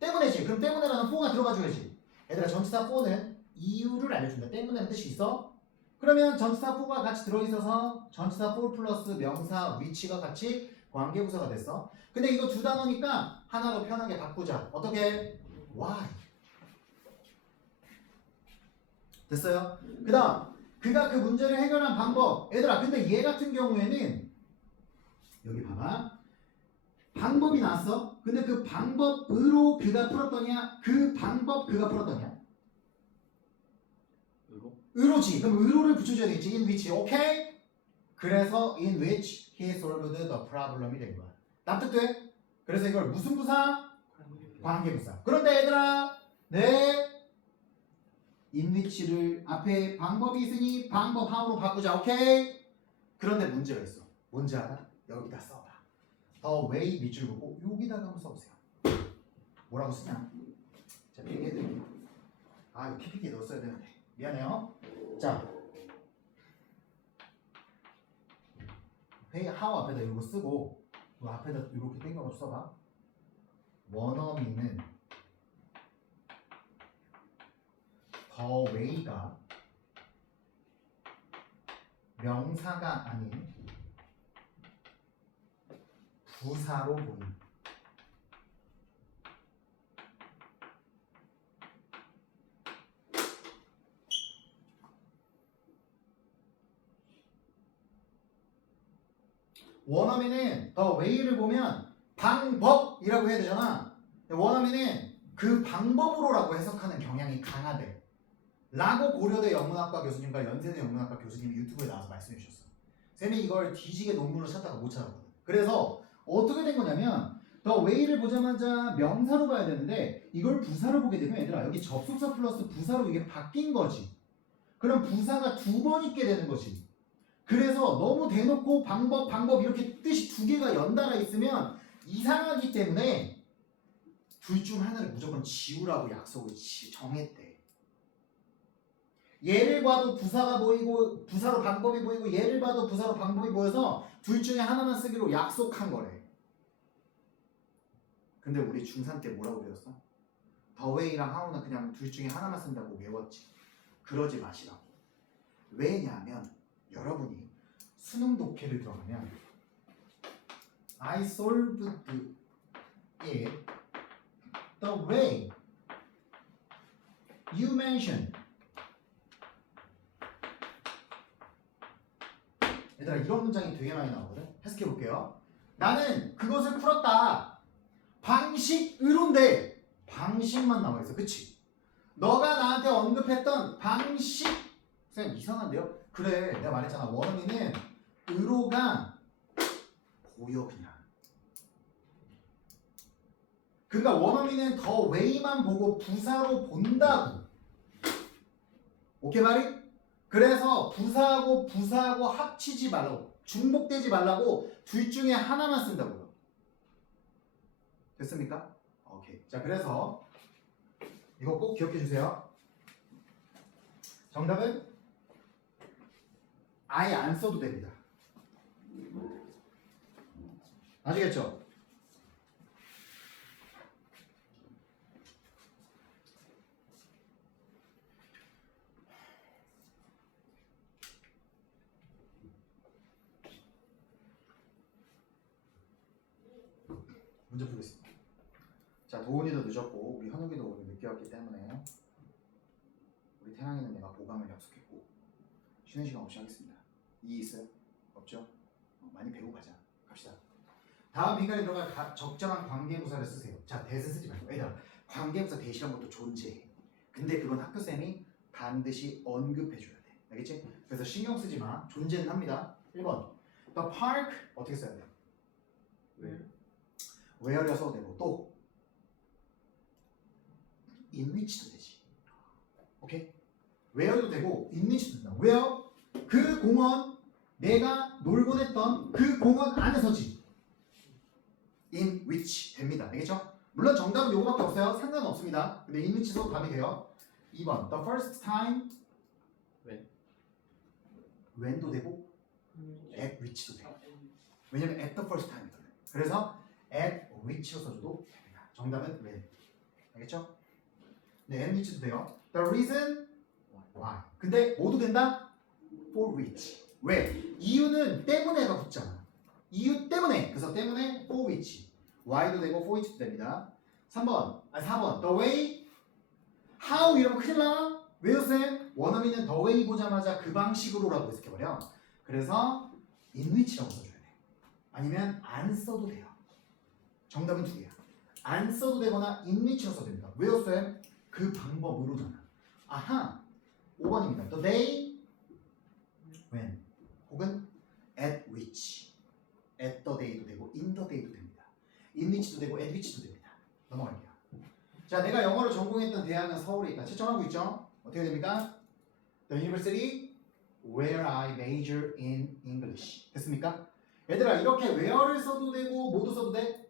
때문에지. 그럼 때문에라는 for가 들어가줘야지. 얘들아, 전치사 for는 이유를 알려준다. 때문에는 뜻이 있어. 그러면 전치사 for가 같이 들어있어서 전치사 for 플러스 명사 which가 같이 관계부사가 됐어. 근데 이거 두 단어니까 하나로 편하게 바꾸자. 어떻게? why. 됐어요? 그 다음 그가 그 문제를 해결한 방법. 얘들아, 근데 얘 같은 경우에는 여기 봐봐. 방법이 나왔어. 근데 그 방법으로 그가 풀었더냐? 그 방법 그가 풀었더냐? 의로지. 그럼 의로를 붙여줘야 되겠지. in which. 오케이? 그래서 in which he solved the problem이 된 거야. 납득돼? 그래서 이걸 무슨 부사? 관계부사. 그런데 얘들아, 네, in which를 앞에 방법이 있으니 방법 how로 바꾸자. 오케이? 그런데 문제가 있어. 뭔지 알아? 여기다 써봐. the way 밑줄 보고 여기다가 한번 써보세요. 뭐라고 쓰냐? 자, 필기해드릴게요. 아, 이거 PPT 넣었어야 되는데 미안해요. 자, 회의 how 앞에다 이거 쓰고 그 앞에다 이렇게 땡겨서 써봐. 원어민은 the way가 명사가 아닌 부사로 보인다. 원어민은 the way를 보면 방법이라고 해야 되잖아. 원어민은 그 방법으로라고 해석하는 경향이 강하대 라고 고려대 영문학과 교수님과 연세대 영문학과 교수님이 유튜브에 나와서 말씀해 주셨어. 쌤이 이걸 뒤지게 논문을 찾다가 못 찾았거든. 그래서 어떻게 된 거냐면 the way를 보자마자 명사로 봐야 되는데 이걸 부사로 보게 되면 얘들아, 여기 접속사 플러스 부사로 이게 바뀐 거지. 그럼 부사가 두 번 있게 되는 거지. 그래서 너무 대놓고 방법 이렇게 뜻이 두 개가 연달아 있으면 이상하기 때문에 둘 중 하나를 무조건 지우라고 약속을 정했대. 얘를 봐도 부사가 보이고 부사로 방법이 보이고 얘를 봐도 부사로 방법이 보여서 둘 중에 하나만 쓰기로 약속한 거래. 근데 우리 중3 때 뭐라고 배웠어? the way랑 how는 그냥 둘 중에 하나만 쓴다고 외웠지. 그러지 마시라고. 왜냐하면 여러분이 수능 독해를 들어가면 I solved it the way you mentioned. 얘들아, 이런 문장이 되게 많이 나오거든. 해석해 볼게요. 나는 그것을 풀었다. 방식으로인데 방식만 나와 있어. 그치? 너가 나한테 언급했던 방식. 쌤, 이상한데요? 그래, 내가 말했잖아. 원어민은 의로가 보여 그냥. 그러니까 원어민은 더 웨이만 보고 부사로 본다고. 오케이 말이? 그래서 부사하고 합치지 말라고, 중복되지 말라고 둘 중에 하나만 쓴다고요. 됐습니까? 오케이. 자, 그래서 이거 꼭 기억해 주세요. 정답은 아예 안 써도 됩니다. 아시겠죠? 문제 풀겠습니다. 자, 도훈이도 늦었고 우리 현욱이도 오늘 늦게 왔기 때문에 우리 태양이는 내가 보강을 약속했고 쉬는 시간 없이 하겠습니다. 이해 있어요? 없죠? 많이 배우고 가자. 갑시다. 다음 빈칸에 들어갈 적정한 관계부사를 쓰세요. 자, 대세 쓰지 말고. 얘들아, 관계부사 대시란 것도 존재해. 근데 그건 학교쌤이 반드시 언급해줘야 돼. 알겠지? 그래서 신경 쓰지 마. 존재는 합니다. 1번. The park 어떻게 써야 돼요? where려 써도 되고 또 in which도 되지. 오케이? where도 되고 in which도 된다. where? 그 공원, 내가 놀곤 했던 그 공원 안에서지. in which 됩니다. 알겠죠? 물론 정답은 요거밖에 없어요. 상관없습니다. 근데 in which 써도 답이 돼요. 2번 the first time when도 되고 at which도 돼요. 왜냐면 at the first time이거든. 그래서 at which로 써줘도 됩니다. 정답은 when. 알겠죠? 네, at which도 돼요. The reason why. 근데 모두 된다? for which. 왜? 이유는 때문에가 붙잖아. 이유 때문에. 그래서 때문에 for which. why도 되고 for which도 됩니다. 4번. the way. how 이러면 큰일 나. 왜요, 쌤? 원어민은 the way 보자마자 그 방식으로라고 해석해버려. 그래서 in which라고 써줘야 돼. 아니면 안 써도 돼요. 정답은 두 개야. 안 써도 되거나 in which로 써도 됩니다. 왜요, 쌤? 그 방법으로잖아. 아하. 5번입니다. The day when 혹은 at which. at the day도 되고 in the day도 됩니다. in which도 되고 at which도 됩니다. 넘어갈게요. 자, 내가 영어를 전공했던 대학은 서울에 있다. 채점하고 있죠? 어떻게 됩니까? The university where I major in English. 됐습니까? 얘들아, 이렇게 where를 써도 되고 뭐도 써도 돼?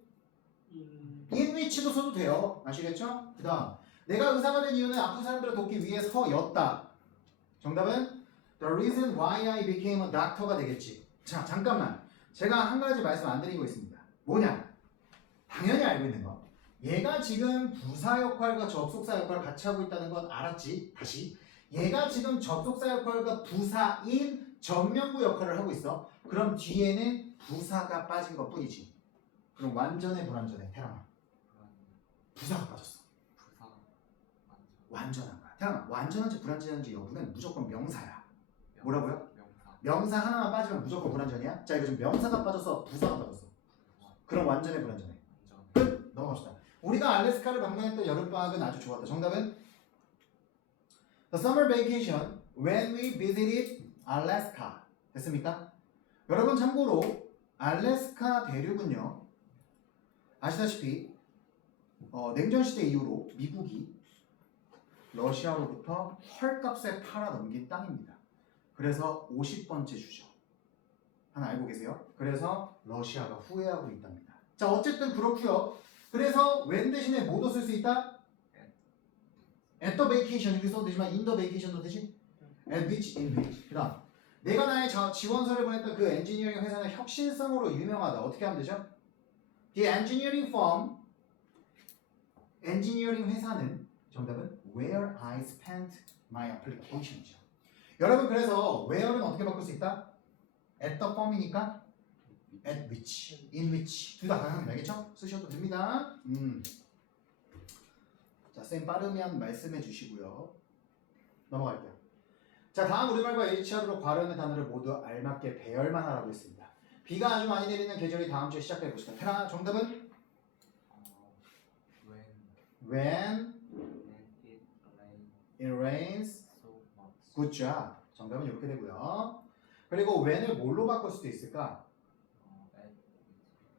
in which도 써도 돼요. 아시겠죠? 그 다음 내가 의사가 된 이유는 아픈 사람들을 돕기 위해서였다. 정답은 the reason why I became a doctor가 되겠지. 자, 잠깐만. 제가 한 가지 말씀 안 드리고 있습니다. 뭐냐? 당연히 알고 있는 거. 얘가 지금 부사 역할과 접속사 역할을 같이 하고 있다는 건 알았지? 다시. 얘가 지금 접속사 역할과 부사인 전면부 역할을 하고 있어. 그럼 뒤에는 부사가 빠진 것 뿐이지. 그럼 완전해 불완전해? 태랑아. 부사가 빠졌어. 완전한 거야. 태랑아, 완전한지 불완전한지 여부는 무조건 명사야. 뭐라고요? 명사 하나만 빠지면 무조건 불완전이야? 자, 이거 지금 명사가 빠져서 부사가 빠졌어. 그럼 완전해 불완전해? 끝! 넘어갑시다. 우리가 알래스카를 방문했던 여름방학은 아주 좋았다. 정답은 The summer vacation when we visited Alaska. 됐습니까? 여러분 참고로 알래스카 대륙은요, 아시다시피 냉전시대 이후로 미국이 러시아로부터 헐값에 팔아넘긴 땅입니다. 그래서 50번째 주죠. 하나 알고 계세요? 그래서 러시아가 후회하고 있답니다. 자, 어쨌든 그렇고요. 그래서 when 대신에 뭐도 쓸 수 있다? at the vacation 이렇게 써도 되지만 in the vacation도 되지? at which, in which. 그 다음 내가 나의 지원서를 보냈던 그 엔지니어링 회사는 혁신성으로 유명하다. 어떻게 하면 되죠? The engineering firm, 엔지니어링 회사는 정답은 where I spent my application이죠. 여러분, 그래서 where는 어떻게 바꿀 수 있다? at the firm이니까 at which, in which 둘 다 가능합니다. 알겠죠? 쓰셔도 됩니다. 자, 쌤 빠르면 말씀해 주시고요. 넘어갈게요. 자, 다음 우리말과 H하로 괄호의 단어를 모두 알맞게 배열만 하라고 했습니다. 비가 아주 많이 내리는 계절이 다음 주에 시작해 봅시다. 테라, 정답은? When it rains. Good job. 정답은 이렇게 되고요. 그리고 when을 뭘로 바꿀 수도 있을까?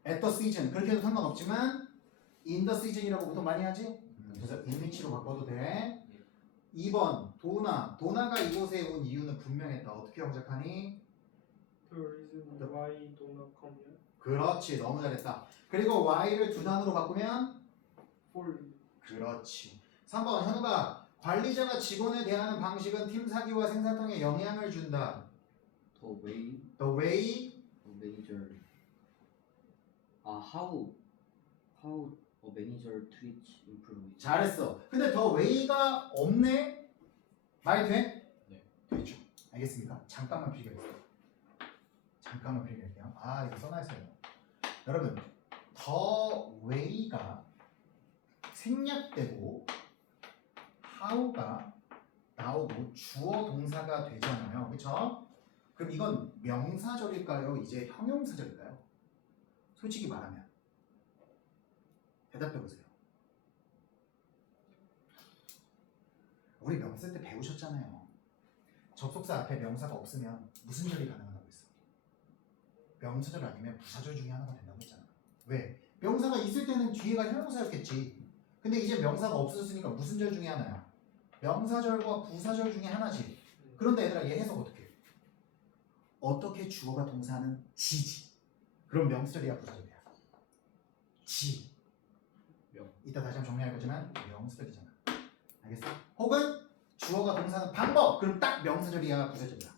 At the season. 그렇게 해도 상관없지만 in the season이라고 보통 많이 하지? 그래서 in which로 바꿔도 돼. 2번 도나가 이곳에 온 이유는 분명했다. 어떻게 영작하니? The reason why do not come here. 그렇지, 너무 잘했다. 그리고 y를 두 단어로 바꾸면 For 그렇지. 3번 현우가 관리자가 직원을 대하는 방식은 팀 사기와 생산성에 영향을 준다. The way The way a manager how a manager treats employees. 잘했어. 근데 the way가 없네? 말 돼? 네. 되죠. 알겠습니까? 잠깐만 필기할게요. 잠깐만 필기할게요. 아 이거 써놔있어요. 여러분 the way가 생략되고 how가 나오고 주어 동사가 되잖아요. 그쵸? 그럼 이건 명사절일까요? 이제 형용사절일까요? 솔직히 말하면 대답해보세요. 우리 명사 때 배우셨잖아요. 접속사 앞에 명사가 없으면 무슨 절이 가능하다고 했어? 명사절 아니면 부사절 중에 하나가 된다고 했잖아. 왜? 명사가 있을 때는 뒤에가 형용사였겠지. 근데 이제 명사가 없어졌으니까 무슨 절 중에 하나야? 명사절과 부사절 중에 하나지. 그런데 얘들아 얘 해석 어떻게 해? 어떻게 주어가 동사는 지지. 그럼 명사절이야 부사절이야? 지. 이따 다시 한번 정리할 거지만 명사절이잖아. 알겠어? 혹은 주어가 동사는 방법. 그럼 딱 명사절이야 부사절이야?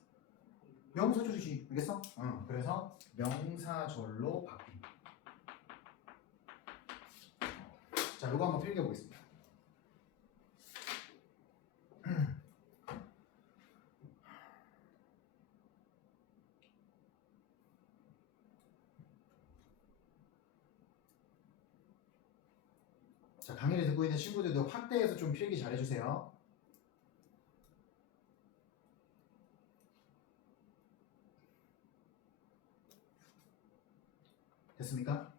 명사절이지. 알겠어? 그래서 명사절로 바뀝니다. 자, 이거 한번 필기해보겠습니다. 자, 강의를 듣고 있는 친구들도 확대해서 좀 필기 잘해주세요. 됐습니까?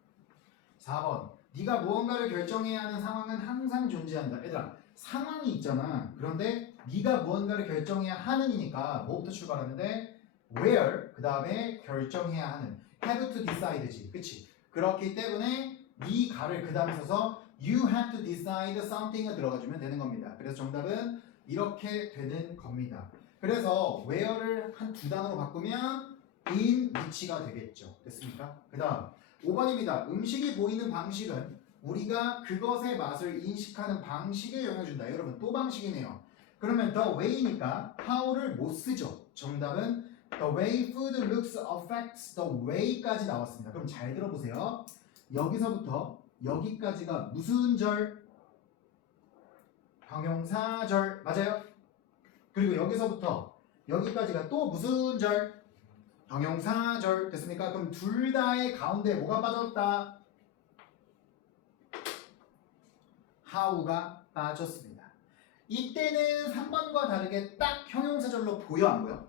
4번 네가 무언가를 결정해야 하는 상황은 항상 존재한다. 얘들아 상황이 있잖아. 그런데 네가 무언가를 결정해야 하는이니까 뭐부터 출발하는데 where 그 다음에 결정해야 하는 have to decide지. 그치? 그렇기 때문에 네 가를 그 다음에 써서 you have to decide something을 들어가주면 되는 겁니다. 그래서 정답은 이렇게 되는 겁니다. 그래서 where를 한 두 단어로 바꾸면 in which가 되겠죠. 됐습니까? 그 다음 5번입니다. 음식이 보이는 방식은 우리가 그것의 맛을 인식하는 방식에 영향을 준다. 여러분 또 방식이네요. 그러면 the way니까 how를 못 쓰죠. 정답은 the way food looks affects the way까지 나왔습니다. 그럼 잘 들어보세요. 여기서부터 여기까지가 무슨 절? 형용사절. 맞아요? 그리고 여기서부터 여기까지가 또 무슨 절? 형용사절. 됐습니까? 그럼 둘 다의 가운데 뭐가 빠졌다? how가 빠졌습니다. 이때는 3번과 다르게 딱 형용사절로 보여 안 보여?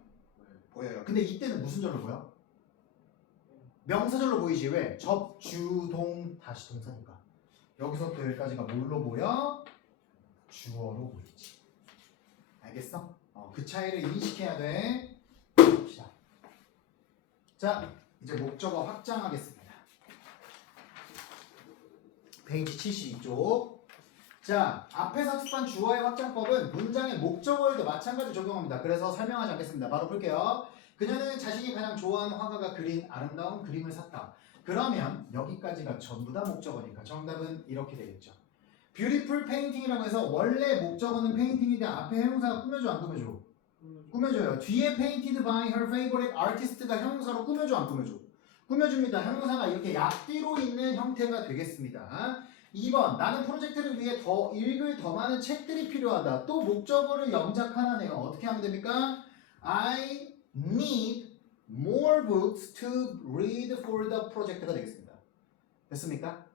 보여요. 근데 이때는 무슨 절로 보여? 명사절로 보이지. 왜? 접주동 다시 동사니까. 여기서부터 여기까지가 뭘로 보여? 주어로 보이지. 알겠어? 그 차이를 인식해야 돼. 봅시다. 자, 이제 목적어 확장하겠습니다. 페이지 72쪽. 자, 앞에서 학습한 주어의 확장법은 문장의 목적어에도 마찬가지로 적용합니다. 그래서 설명하지 않겠습니다. 바로 볼게요. 그녀는 자신이 가장 좋아하는 화가가 그린 아름다운 그림을 샀다. 그러면 여기까지가 전부 다 목적어니까 정답은 이렇게 되겠죠. beautiful painting이라고 해서 원래 목적어는 painting인데 앞에 형용사가 꾸며줘 안 꾸며줘? 꾸며줘요. 뒤에 painted by her favorite artist가 형용사로 꾸며줘 안 꾸며줘? 꾸며줍니다. 형용사가 이렇게 약뒤로 있는 형태가 되겠습니다. 2번 나는 프로젝트를 위해 더 읽을 더 많은 책들이 필요하다. 또 목적어를 영작 하나네요. 어떻게 하면 됩니까? I need more books to read for the project가 되겠습니다. 됐습니까?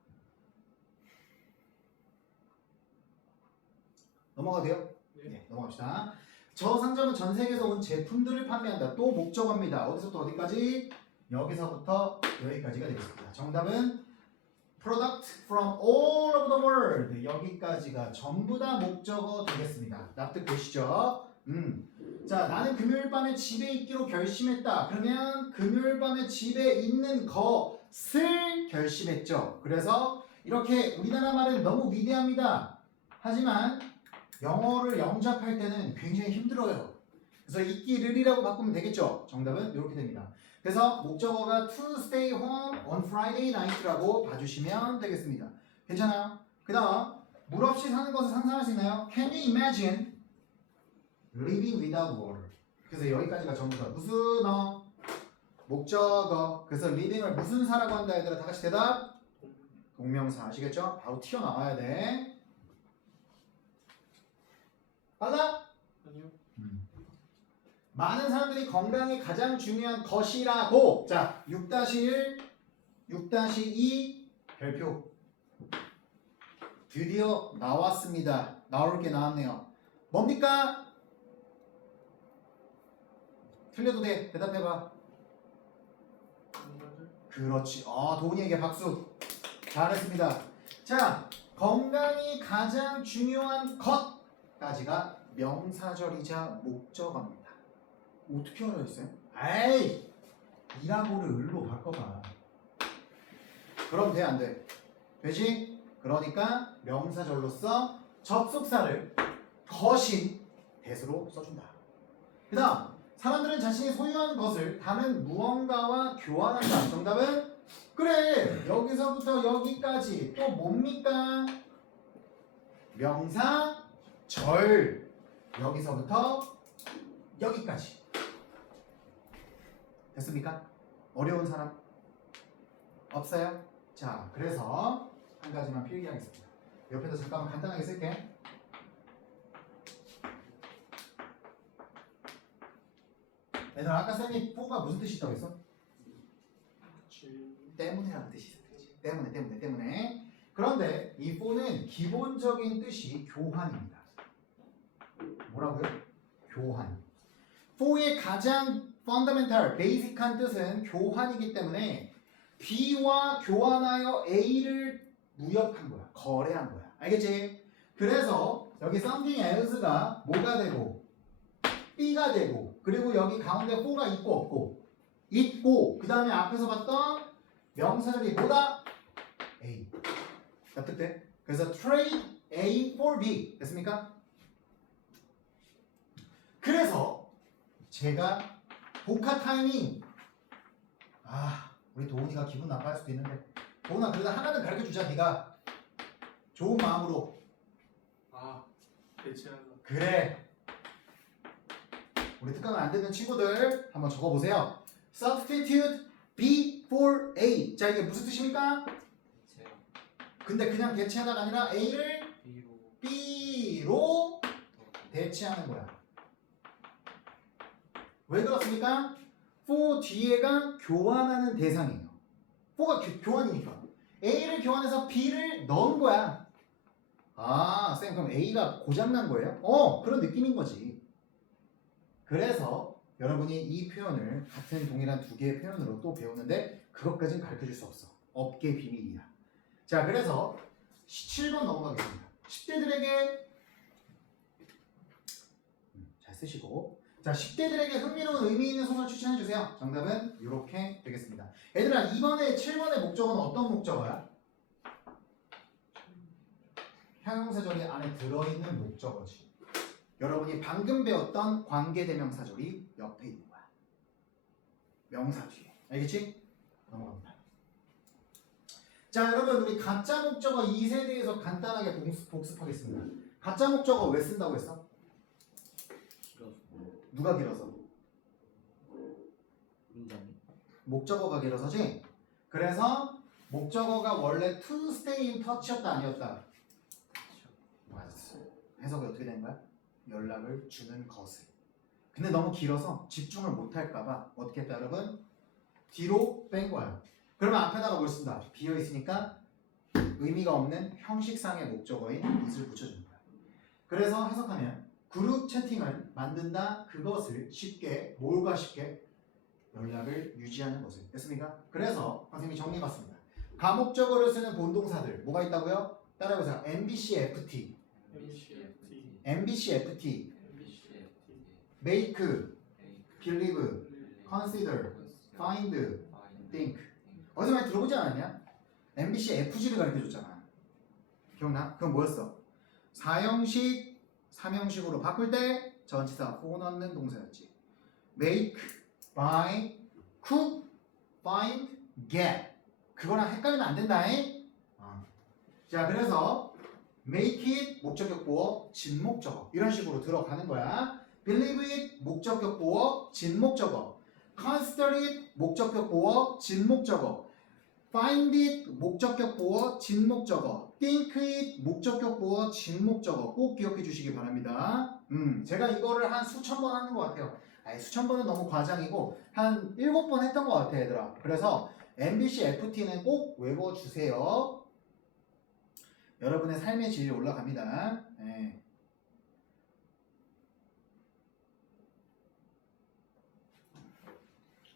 넘어가도 돼요? 네, 넘어갑시다. 저 상점은 전 세계에서 온 제품들을 판매한다. 또 목적어입니다. 어디서부터 어디까지? 여기서부터 여기까지가 되겠습니다. 정답은 product from all over the world. 여기까지가 전부 다 목적어 되겠습니다. 납득 되시죠? 자, 나는 금요일 밤에 집에 있기로 결심했다. 그러면 금요일 밤에 집에 있는 것을 결심했죠. 그래서 이렇게 우리나라 말은 너무 위대합니다. 하지만 영어를 영작할 때는 굉장히 힘들어요. 그래서 있기를이라고 바꾸면 되겠죠. 정답은 이렇게 됩니다. 그래서 목적어가 to stay home on Friday night라고 봐주시면 되겠습니다. 괜찮아요? 그 다음 물 없이 사는 것을 상상할 수 있나요? Can you imagine living without water? 그래서 여기까지가 전부 다 무슨 목적어. 그래서 living을 무슨 사라고 한다 얘들아. 다 같이 대답. 동명사. 아시겠죠? 바로 튀어나와야 돼. 빨라? 아니요. 많은 사람들이 건강이 가장 중요한 것이라고. 자, 6-1, 6-2 별표. 드디어 나왔습니다. 나올 게 나왔네요. 뭡니까? 틀려도 돼. 대답해봐. 건강을 그렇지. 도훈이에게 박수. 잘했습니다. 자, 건강이 가장 중요한 것까지가 명사절이자 목적어입니다. 어떻게 알아 했어요? 에이! 이라고를 을로 바꿔봐. 그럼 돼, 안 돼? 되지? 그러니까 명사절로서 접속사를 거신 대수로 써준다. 그 다음 사람들은 자신이 소유한 것을 다른 무언가와 교환한다. 정답은? 그래! 여기서부터 여기까지 또 뭡니까? 명사절. 여기서부터 여기까지. 됐습니까? 어려운 사람? 없어요? 자, 그래서 한 가지만 필기하겠습니다. 옆에서 잠깐만 간단하게 쓸게. 얘들아, 아까 쌤이 포가 무슨 뜻이 있다고 했어? 질 때문에라는 뜻이 있었지. 때문에. 그런데 이 for는 기본적인 뜻이 교환입니다. 뭐라고요? 교환. for의 가장 fundamental, basic한 뜻은 교환이기 때문에 B와 교환하여 A를 무역한 거야. 거래한 거야. 알겠지? 그래서 여기 something else가 뭐가 되고 B가 되고, 그리고 여기 가운데 for가 있고 없고, 있고, 그 다음에 앞에서 봤던 명사절이 뭐다? A. 납득돼? 그래서 trade A for B. 됐습니까? 그래서 제가 복화 타이밍, 우리 도훈이가 기분 나빠할 수도 있는데, 도훈아 그래도 하나는 가르쳐주자. 네가 좋은 마음으로. 대체하다. 그래. 우리 특강을 안 듣는 친구들 한번 적어보세요. Substitute B for A. 자, 이게 무슨 뜻입니까? 제가 근데 그냥 대체하다가 아니라 A를 B로 B로 대체하는 거야. 왜 그렇습니까? for 뒤에가 교환하는 대상이에요. for가 교환이니까 A를 교환해서 B를 넣은 거야. 쌤 그럼 A가 고장난 거예요? 그런 느낌인 거지. 그래서 여러분이 이 표현을 같은 동일한 두 개의 표현으로 또 배우는데 그것까지는 가르쳐줄 수 없어. 업계 비밀이야. 자, 그래서 7번 넘어가겠습니다. 10대들에게 잘 쓰시고, 자, 10대들에게 흥미로운 의미 있는 소설 추천해 주세요. 정답은 이렇게 되겠습니다. 얘들아, 이번에 7번의 목적어는 어떤 목적어야? 형용사절이 안에 들어있는 목적어지. 여러분이 방금 배웠던 관계대명사절이 옆에 있는 거야. 명사 뒤에. 알겠지? 넘어갑니다. 자, 여러분 우리 가짜 목적어 2세 대해서 간단하게 복습하겠습니다. 가짜 목적어 왜 쓴다고 했어? 길어서 누가 길어서? 문장이 목적어가 길어서지? 그래서 목적어가 원래 to stay in touch였다 아니었다? 맞았어. 해석이 어떻게 된 거야? 연락을 주는 것을. 근데 너무 길어서 집중을 못할까봐 어떻게 했다 여러분? 뒤로 뺀 거야. 그러면 앞에다가 뭘 쓴다? 비어있으니까 의미가 없는 형식상의 목적어인 it을 붙여주는 거야. 그래서 해석하면 그룹 채팅을 만든다. 그것을 쉽게, 뭘과 쉽게? 연락을 유지하는 것을. 됐습니까? 그래서 선생님이 정리해봤습니다. 가목적어를 쓰는 본동사들 뭐가 있다고요? 따라해보세요. MBC, FT, MBCFT, MBC, FT, MBCFT, make, believe, consider, find, think. 어디서 많이 들어보지 않았냐? MBC, FG를 가르쳐줬잖아. 기억나? 그건 뭐였어? 4형식 삼형식으로 바꿀 때 전치사 for 넣는 동사였지. make, buy, cook, find, get. 그거랑 헷갈리면 안 된다잉. 자, 그래서 make it 목적격 보어 진목적어 이런 식으로 들어가는 거야. believe it 목적격 보어 진목적어. consider it 목적격 보어 진목적어. find it 목적격 보어 진목적어. think it 목적격 보어 진목적어. 꼭 기억해 주시기 바랍니다. 제가 이거를 한 수천 번 하는 것 같아요. 아니, 수천 번은 너무 과장이고 한 7번 했던 것 같아 얘들아. 그래서 MBC FT는 꼭 외워주세요. 여러분의 삶의 질이 올라갑니다. 네.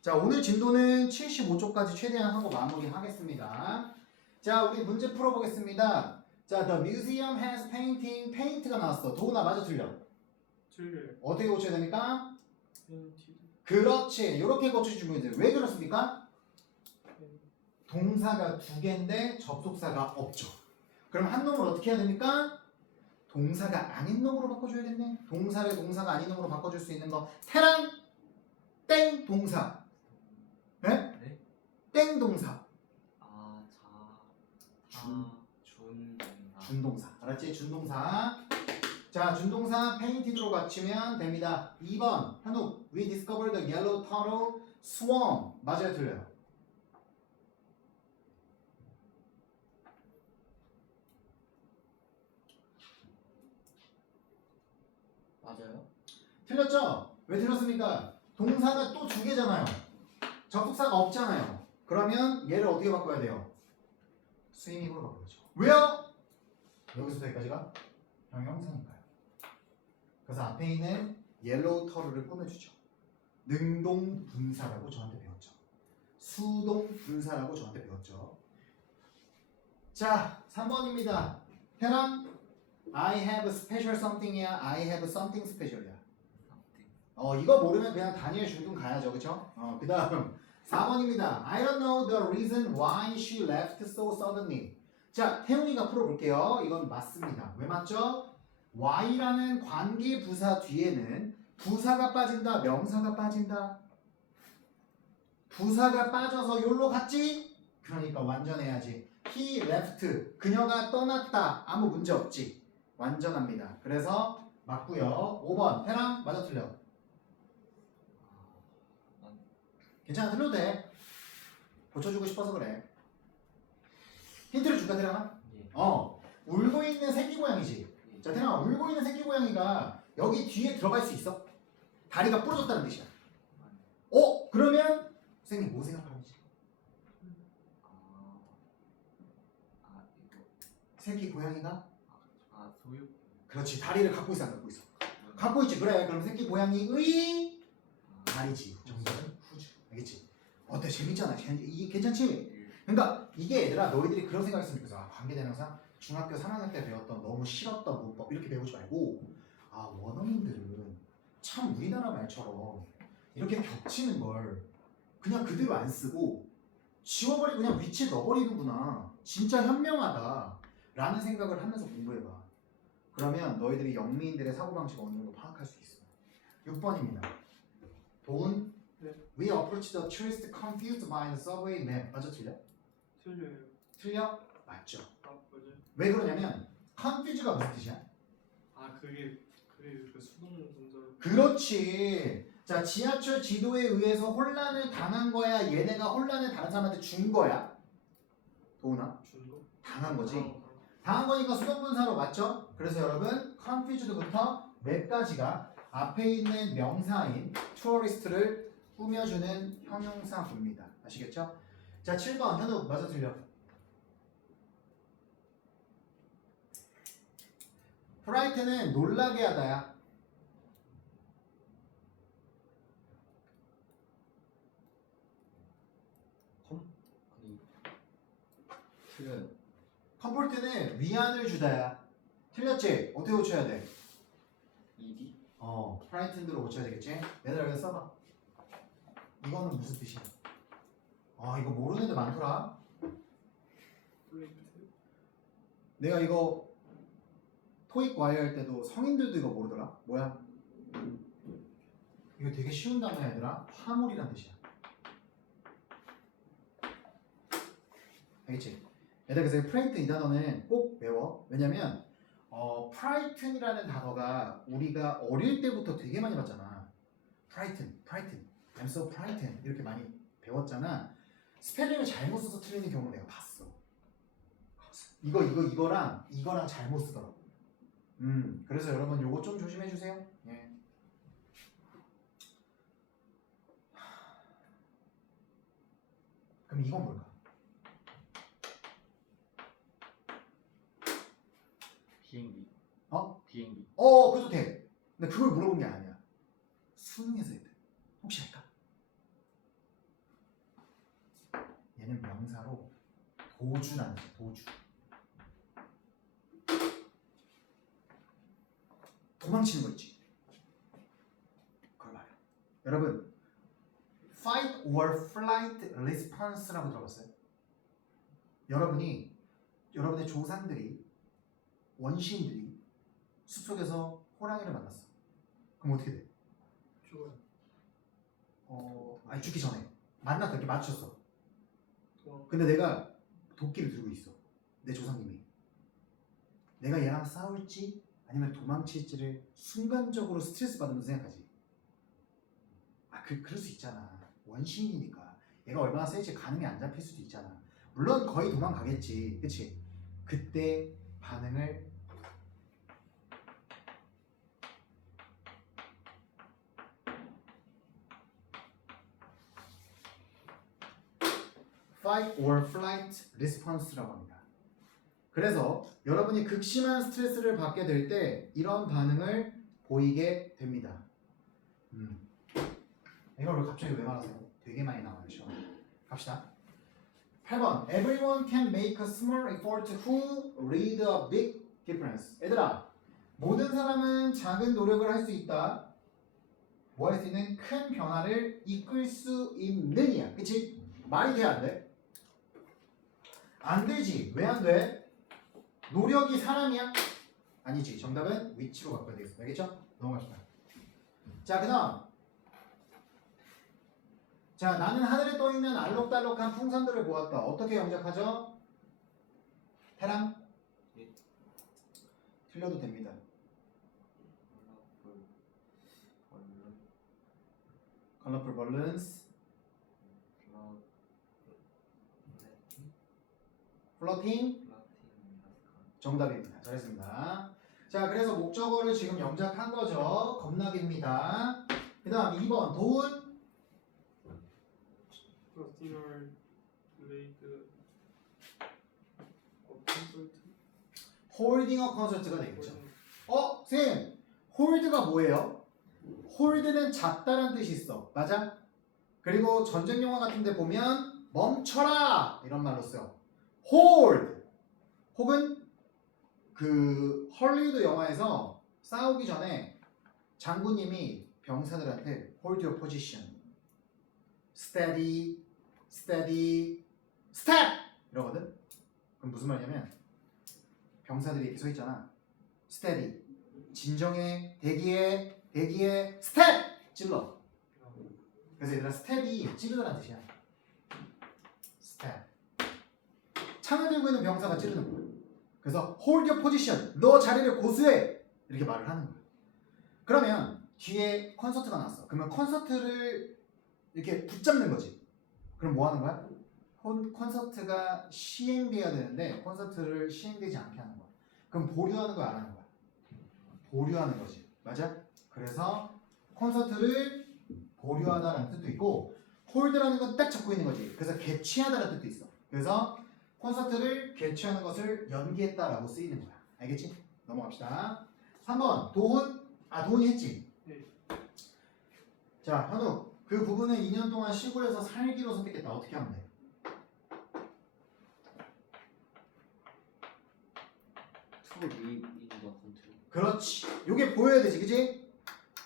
자, 오늘 진도는 75초까지 최대한 하고 마무리하겠습니다. 자, 우리 문제 풀어보겠습니다. 자, the museum has painting. paint가 나왔어. 도훈아 맞아 틀려? 틀려요. 어떻게 고쳐야 됩니까? painted. 그렇지. 이렇게 고쳐주면 돼요. 왜 그렇습니까? 동사가 두 개인데 접속사가 없죠. 그럼 한 놈을 어떻게 해야 됩니까? 동사가 아닌 놈으로 바꿔줘야겠네. 동사를 동사가 아닌 놈으로 바꿔줄 수 있는 거. 태랑 땡 동사. 네? 네? 땡 동사. 준동사. 알았지? 준동사. 자, 준동사 painted로 갖추면 됩니다. 2번 현욱. We discovered the yellow turtle swarm. 맞아요, 틀려요? 맞아요? 틀렸죠? 왜 틀렸습니까? 동사가 또 두 개잖아요. 접속사가 없잖아요. 그러면 얘를 어떻게 바꿔야 돼요? 스위밍으로 바꿔야죠. 왜요? 여기서부터 여기까지가 형용사니까요. 그래서 앞에 있는 옐로우 터르를 꾸며주죠. 능동 분사라고 저한테 배웠죠. 수동 분사라고 저한테 배웠죠. 자, 3번입니다. 해랑 I have special something이야. I have something special이야. 이거 모르면 그냥 다니엘 중등 가야죠. 그쵸? 그 다음 4번입니다. I don't know the reason why she left so suddenly. 자, 태훈이가 풀어볼게요. 이건 맞습니다. 왜 맞죠? why라는 관계 부사 뒤에는 부사가 빠진다, 명사가 빠진다. 부사가 빠져서 여기로 갔지? 그러니까 완전해야지. He left. 그녀가 떠났다. 아무 문제 없지. 완전합니다. 그래서 맞고요. 5번 태랑 맞아 틀려? 괜찮아, 틀려도 돼. 고쳐주고 싶어서 그래. 힌트를 줄까 태랑아? 예. 울고 있는 새끼 고양이지. 자, 태랑아, 울고 있는 새끼 고양이가 여기 뒤에 들어갈 수 있어? 다리가 부러졌다는 뜻이야. 그러면 선생님 뭐 생각하는지? 이거 새끼 고양이가? 소유. 그렇지, 다리를 갖고 있어 안 갖고 있어? 갖고 있지. 그래, 그럼 새끼 고양이의 다리지. 정답은 후주. 알겠지? 어때? 재밌잖아. 이게 괜찮지? 그러니까 이게 얘들아, 너희들이 그런 생각했으면 좋겠어. 관계대명사 중학교 3학년 때 배웠던 너무 싫었던 문법 이렇게 배우지 말고, 원어민들은 참 우리나라 말처럼 이렇게 겹치는 걸 그냥 그대로 안 쓰고 지워버리고 그냥 위치에 넣어버리는구나. 진짜 현명하다 라는 생각을 하면서 공부해봐. 그러면 너희들이 영미인들의 사고방식 어느 정도 파악할 수 있어. 6번입니다. 도훈. 네. We approached the tourist confused by the subway map. 맞아, 틀려? 틀려요. 틀려? 맞죠. 맞아요. 왜 그러냐면 confuse가 무슨 뜻이야? 그게 그 수동 동사. 그렇지. 자, 지하철 지도에 의해서 혼란을 당한 거야? 얘네가 혼란을 다른 사람한테 준 거야? 도훈아? 준 거? 당한 거지. 당한 거니까 수동분사로 맞죠? 그래서 여러분 confused부터 맵까지가 앞에 있는 명사인 tourist를 꾸며주는 형용사구입니다. 아시겠죠? 자, 7번 현우 맞아 틀려? 프라이트는 놀라게 하다야. 틀려요. 컴포트는 위안을 주다야. 틀렸지? 어떻게 고쳐야 돼? ED? 프라이튼으로 고쳐야 되겠지? 얘들아 여기 써봐. 이거는 무슨 뜻이야? 이거 모르는 애들 많더라. 플레이트. 내가 이거 토익 과외 할 때도 성인들도 이거 모르더라. 뭐야? 이거 되게 쉬운 단어야 얘들아. 화물이란 뜻이야. 알겠지? 얘들아 그래서 프라이튼 이 단어는 꼭 외워. 왜냐면 프라이튼이라는 단어가 우리가 어릴 때부터 되게 많이 봤잖아. 프라이튼, I'm so frightened 이렇게 많이 배웠잖아. 스펠링을 잘못 써서 틀리는 경우를 내가 봤어. 이거랑 잘못 쓰더라고. 그래서 여러분 요거 좀 조심해 주세요. 예. 그럼 이건 뭘까? 비행기. 어? 비행기. 그래도 돼. 근데 그걸 물어본 게 아니야. 수능에서 해야 돼. 혹시 할까? 얘는 명사로 도주라는 거야. 도주. 도망치는 거 있지. 그걸 말이야. 여러분, fight or flight response라고 들어봤어요? 여러분의 조상들이 원시인들이 숲속에서 호랑이를 만났어. 그럼 어떻게 돼? 죽어요. 아니 죽기 전에 만났다 이렇게 맞췄어. 도망. 근데 내가 도끼를 들고 있어. 내 조상님이. 내가 얘랑 싸울지 아니면 도망칠지를 순간적으로 스트레스 받으면서 생각하지. 그럴 수 있잖아. 원시인이니까. 얘가 얼마나 세지 가늠이 안 잡힐 수도 있잖아. 물론 거의 도망가겠지. 그치? 그때 반응을 fight or flight response라고 합니다. 그래서 여러분이 극심한 스트레스를 받게 될 때 이런 반응을 보이게 됩니다. 이걸 왜 말하세요? 되게 많이 나와요. 시험에. 갑시다. 8번 Everyone can make a small effort who read a big difference. 얘들아, 모든 사람은 작은 노력을 할 수 있다. 뭐 할 수 있는 큰 변화를 이끌 수 있느냐. 그치? 말이 돼, 안 돼? 안 되지. 왜 안 돼? 노력이 사람이야? 아니지. 정답은 위치로 바꿔야 되겠습니다. 알겠죠? 넘어갑시다. 자, 그 다음. 자, 나는 하늘에 떠있는 알록달록한 풍선들을 보았다. 어떻게 영작하죠? 태랑? 예. 틀려도 됩니다. Colorful balloons. Floating. 정답입니다. 잘했습니다. 자, 그래서 목적어를 지금 영작한 거죠. 겁나기입니다. 그 다음 2번 도훈. dinner late concert. 홀딩 어 콘서트가 되겠죠. 쌤! 홀드가 뭐예요? 홀드는 잡다란 뜻이 있어. 맞아? 그리고 전쟁 영화 같은 데 보면 멈춰라! 이런 말로 써. hold! 혹은 그 헐리우드 영화에서 싸우기 전에 장군님이 병사들한테 hold your position. steady, steady, step! 이러거든? 그럼 무슨 말이냐면 병사들이 이렇게 서 있잖아. steady, 진정해, 대기해, 대기해, step! 찔러. 그래서 얘들아 스텝이 찌르다는 뜻이야. step. 창을 들고 있는 병사가 찌르는 거야. 그래서 hold your position, 너 자리를 고수해! 이렇게 말을 하는 거야. 그러면 뒤에 콘서트가 나왔어. 그러면 콘서트를 이렇게 붙잡는 거지. 그럼 뭐 하는 거야? 콘서트가 시행돼야 되는데 콘서트를 시행되지 않게 하는 거야. 그럼 보류하는 거야, 안 하는 거야? 보류하는 거지. 맞아? 그래서 콘서트를 보류하다라는 뜻도 있고 홀드라는 건 딱 잡고 있는 거지. 그래서 개취하다라는 뜻도 있어. 그래서 콘서트를 개취하는 것을 연기했다라고 쓰이는 거야. 알겠지? 넘어갑시다. 3번 도훈이 했지? 네. 자, 현우. 그 부분은 2년 동안 시골에서 살기로 선택했다. 어떻게 하면 돼? To live in the country. 그렇지. 요게 보여야 되지, 그치?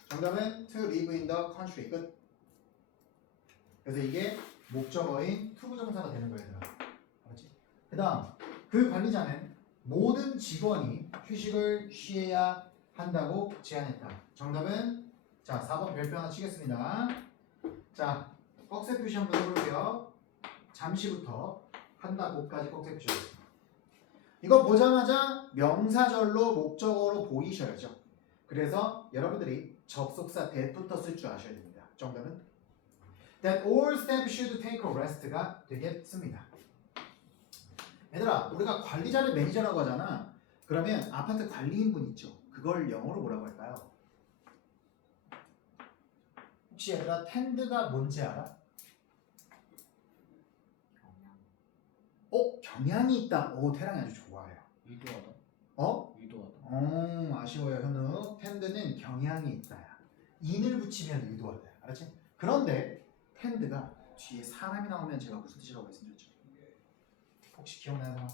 정답은 to live in the country. 끝. 그래서 이게 목적어인 투부정사가 되는 거야, 얘들아. 그렇지? 그 다음, 그 관리자는 모든 직원이 휴식을 쉬어야 한다고 제안했다. 정답은 자 4번 별표 하나 치겠습니다. 자 꺽쇠 표시 한번 해볼게요. 잠시부터 한다고까지 꺽쇠 표시하겠습니다. 이거 보자마자 명사절로 목적어로 보이셔야죠. 그래서 여러분들이 접속사 that부터 쓸 줄 아셔야 됩니다. 정답은 that all staff should take a rest가 되겠습니다. 얘들아 우리가 관리자를 매니저라고 하잖아. 그러면 아파트 관리인분 있죠. 그걸 영어로 뭐라고 할까요? 혹시 얘들아 텐드가 뭔지 알아? 경향이 있다. 오 태랑이 아주 좋아해요. 유도하다. 어? 유도하다. 아쉬워요 현우. 텐드는 경향이 있다야. 인을 붙이면 의도하다. 알았지? 그런데 텐드가 뒤에 사람이 나오면 제가 무슨 뜻이라고 말씀드렸죠? 혹시 기억나는 사람?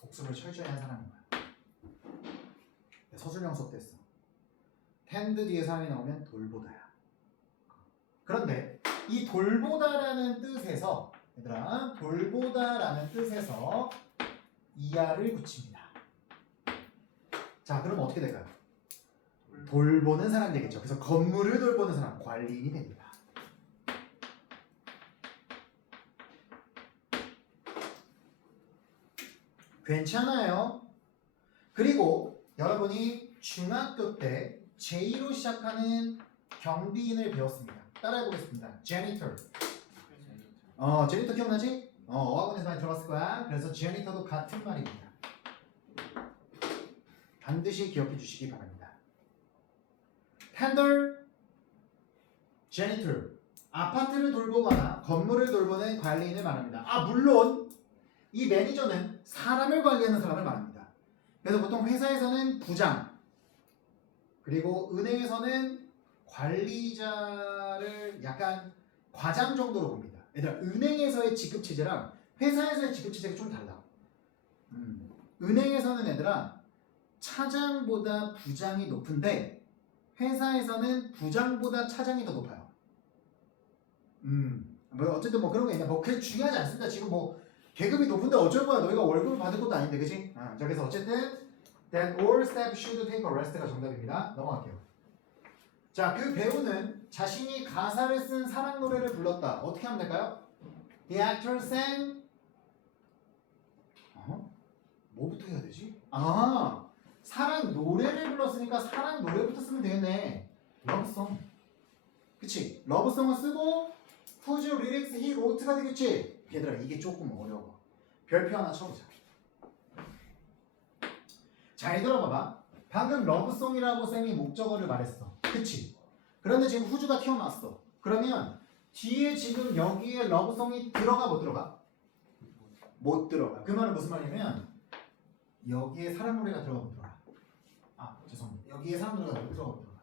복습을 철저히 한 사람인 거야. 서술형 수업 때 했어. 텐드 뒤에 사람이 나오면 돌보다야. 그런데 이 돌보다라는 뜻에서 얘들아 돌보다라는 뜻에서 이하를 붙입니다. 자 그럼 어떻게 될까요? 돌보는 사람이 되겠죠. 그래서 건물을 돌보는 사람 관리인이 됩니다. 괜찮아요. 그리고 여러분이 중학교 때 J로 시작하는 경비인을 배웠습니다. 따라해 보겠습니다. janitor. janitor 기억나지? 어학원에서 많이 들어봤을 거야. 그래서 janitor도 같은 말입니다. 반드시 기억해 주시기 바랍니다. tender, janitor. 아파트를 돌보거나 건물을 돌보는 관리인을 말합니다. 물론 이 매니저는 사람을 관리하는 사람을 말합니다. 그래서 보통 회사에서는 부장, 그리고 은행에서는 관리자를 약간 과장 정도로 봅니다. 얘들아, 은행에서의 지급 체제랑 회사에서의 지급 체제가 좀 달라. 은행에서는 얘들아 차장보다 부장이 높은데 회사에서는 부장보다 차장이 더 높아요. 뭐 어쨌든 뭐 그런 게 있냐. 뭐 그게 중요하지 않습니다. 지금 뭐 계급이 높은데 어쩔 거야. 너희가 월급을 받을 것도 아닌데, 그치? 자, 그래서 어쨌든 that all staff should take a rest가 정답입니다. 넘어갈게요. 자, 그 배우는 자신이 가사를 쓴 사랑 노래를 불렀다. 어떻게 하면 될까요? The actor sang 뭐부터 해야 되지? 사랑 노래를 불렀으니까 사랑 노래부터 쓰면 되겠네. 러브송. 그치? 러브송을 쓰고 Whose lyrics he wrote가 되겠지? 얘들아 이게 조금 어려워. 별표 하나 쳐보자. 잘 들어봐봐. 방금 러브송이라고 쌤이 목적어를 말했어. 그치? 그런데 지금 후주가 튀어나왔어. 그러면 뒤에 지금 여기에 러브송이 들어가 못 들어가? 못 들어가. 그 말은 무슨 말이냐면 여기에 사랑 노래가 들어가 못 들어가. 죄송합니다. 여기에 사랑 노래가 못 들어가 못 들어가.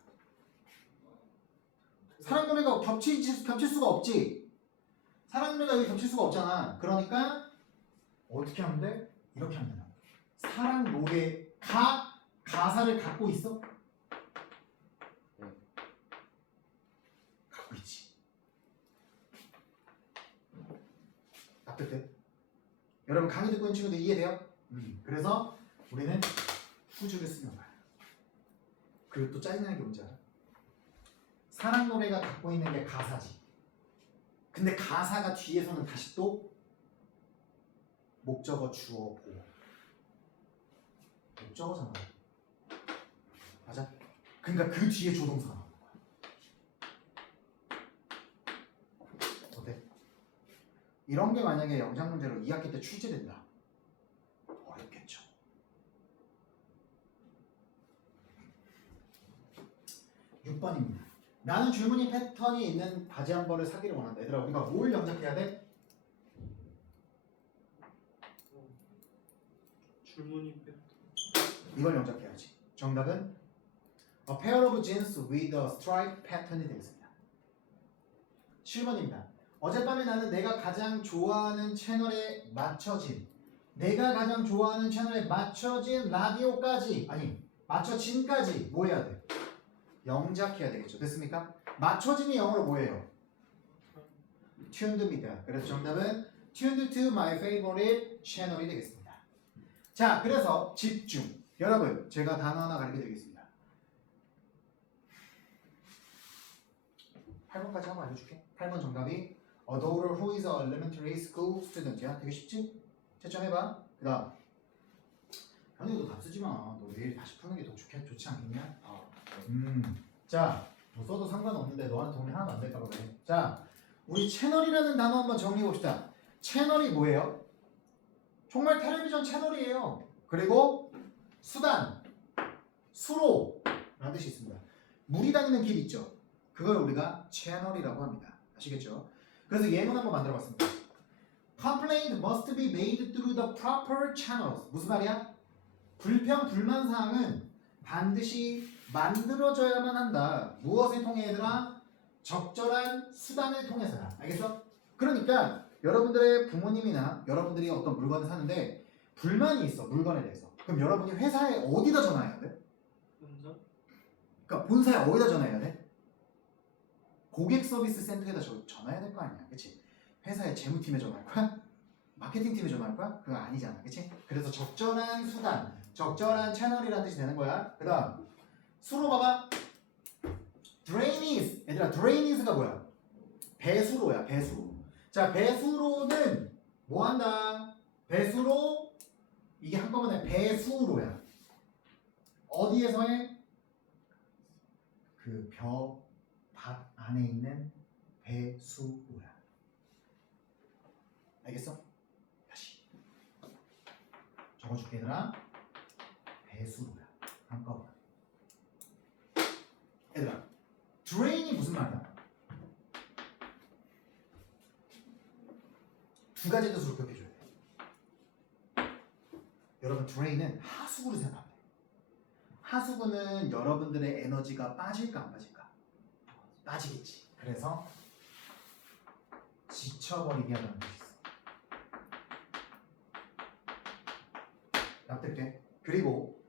사랑 노래가 겹칠 수가 없지. 사랑 노래가 여기 겹칠 수가 없잖아. 그러니까 어떻게 하면 돼? 이렇게 하면 된다. 사랑 노래가 가사를 갖고 있어? 갖고 있지. 납득돼? 여러분 강의 듣고 있는 친구들 이해돼요? 그래서 우리는 후주를 쓰는 거야. 그리고 또 짜증나는 게 뭔지 알아? 사랑 노래가 갖고 있는 게 가사지. 근데 가사가 뒤에서는 다시 또 목적어 주어 보호. 목적어잖아. 맞아? 그러니까 그 뒤에 조동사가 나오는 거야. 어때? 이런 게 만약에 영장 문제로 2학기 때 출제된다. 어렵겠죠. (6번입니다) 나는 줄무늬 패턴이 있는 바지 한 벌을 사기를 원한다. 얘들아 우리가 뭘 영작해야 돼? 줄무늬 패턴. 이걸 영작해야지. 정답은 A pair of jeans with a stripe pattern이 되겠습니다. 7번입니다. 어젯밤에 나는 내가 가장 좋아하는 채널에 맞춰진 라디오까지 맞춰진까지 뭐 해야 돼? 영작해야 되겠죠. 됐습니까? 맞춰진이 영어로 뭐예요? tuned입니다. 그래서 정답은 tuned to my favorite channel이 되겠습니다. 자, 그래서 집중. 여러분, 제가 단어 하나 가르쳐 드리겠습니다. 8번까지 한번 알려줄게. 8번 정답이 A daughter who is an elementary school student야. 되게 쉽지? 채점해봐. 그 다음 현이도 답 쓰지 마. 너 내일 다시 푸는 게 더 좋지 않겠냐? 자, 뭐 써도 상관없는데 너한테 도움이 하나도 안 될까 봐 그래. 자, 우리 채널이라는 단어 한번 정리해 봅시다. 채널이 뭐예요? 정말 텔레비전 채널이에요. 그리고 수단, 수로라는 뜻이 있습니다. 물이 다니는 길 있죠? 그걸 우리가 채널이라고 합니다. 아시겠죠? 그래서 예문 한번 만들어 봤습니다. Complaint must be made through the proper channels. 무슨 말이야? 불평, 불만 사항은 반드시 만들어져야만 한다. 무엇을 통해 얘들아? 적절한 수단을 통해서야. 알겠어? 그러니까 여러분들의 부모님이나 여러분들이 어떤 물건을 사는데 불만이 있어. 물건에 대해서. 그럼 여러분이 회사에 어디다 전화해야 돼? 본사? 그러니까 본사에 어디다 전화해야 돼? 고객 서비스 센터에다 전화해야 될 거 아니야. 그치? 회사의 재무팀에 전화할 거야? 마케팅팀에 전화할 거야? 그거 아니잖아. 그치? 그래서 적절한 수단, 적절한 채널이라는 뜻이 되는 거야. 그 다음 수로 봐봐. drainage. 얘들아, drainage가 뭐야? 배수로야. 배수로. 자, 배수로는 뭐 한다? 배수로. 이게 한꺼번에 배수로야. 어디에서 해? 그 밭 안에 있는 배수로야. 알겠어? 다시 적어줄게 얘들아. 배수로야. 한꺼번에. 얘들아, drain이 무슨 말이야? 두 가지 뜻으로 기억해줘야 돼. 여러분, drain은 하수구를 생각하면 돼. 하수구는 여러분들의 에너지가 빠질까 안 빠질까? 빠지겠지. 그래서 지쳐버리게 하는 뜻이 있어. 납득돼? 그리고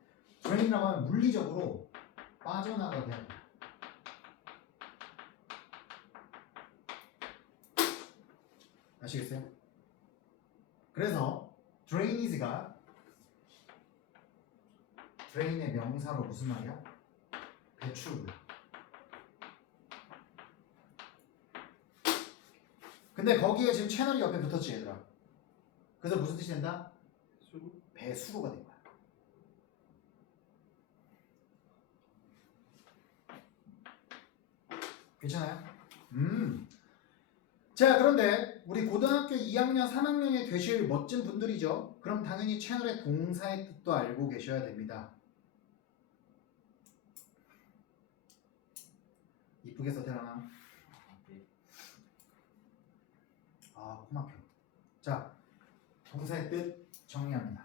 drain이라고 하면 물리적으로 빠져나가게 한다. 아시겠어요? 그래서 drainage가 drain의 명사로 무슨 말이야? 배출구야. 근데 거기에 지금 채널이 옆에 붙었지 얘들아. 그래서 무슨 뜻이 된다? 수로? 배수로가 된 거야. 괜찮아요? 자, 그런데 우리 고등학교 2학년, 3학년이 되실 멋진 분들이죠. 그럼 당연히 채널의 동사의 뜻도 알고 계셔야 됩니다. 이쁘게 써대나. 아, 코 막혀. 자, 동사의 뜻 정리합니다.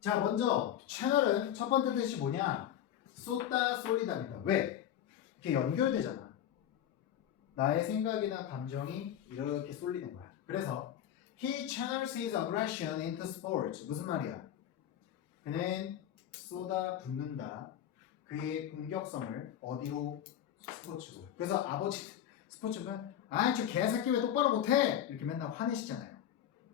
자, 먼저 채널은 첫 번째 뜻이 뭐냐? 쏟다 쏠리다입니다. 왜? 이렇게 연결되잖아. 나의 생각이나 감정이 이렇게 쏠리는 거야. 그래서 He channels his aggression into sports. 무슨 말이야? 그는 쏟아붓는다. 그의 공격성을 어디로? 스포츠로. 그래서 아버지 스포츠면 아이 저 개새끼 왜 똑바로 못해? 이렇게 맨날 화내시잖아요.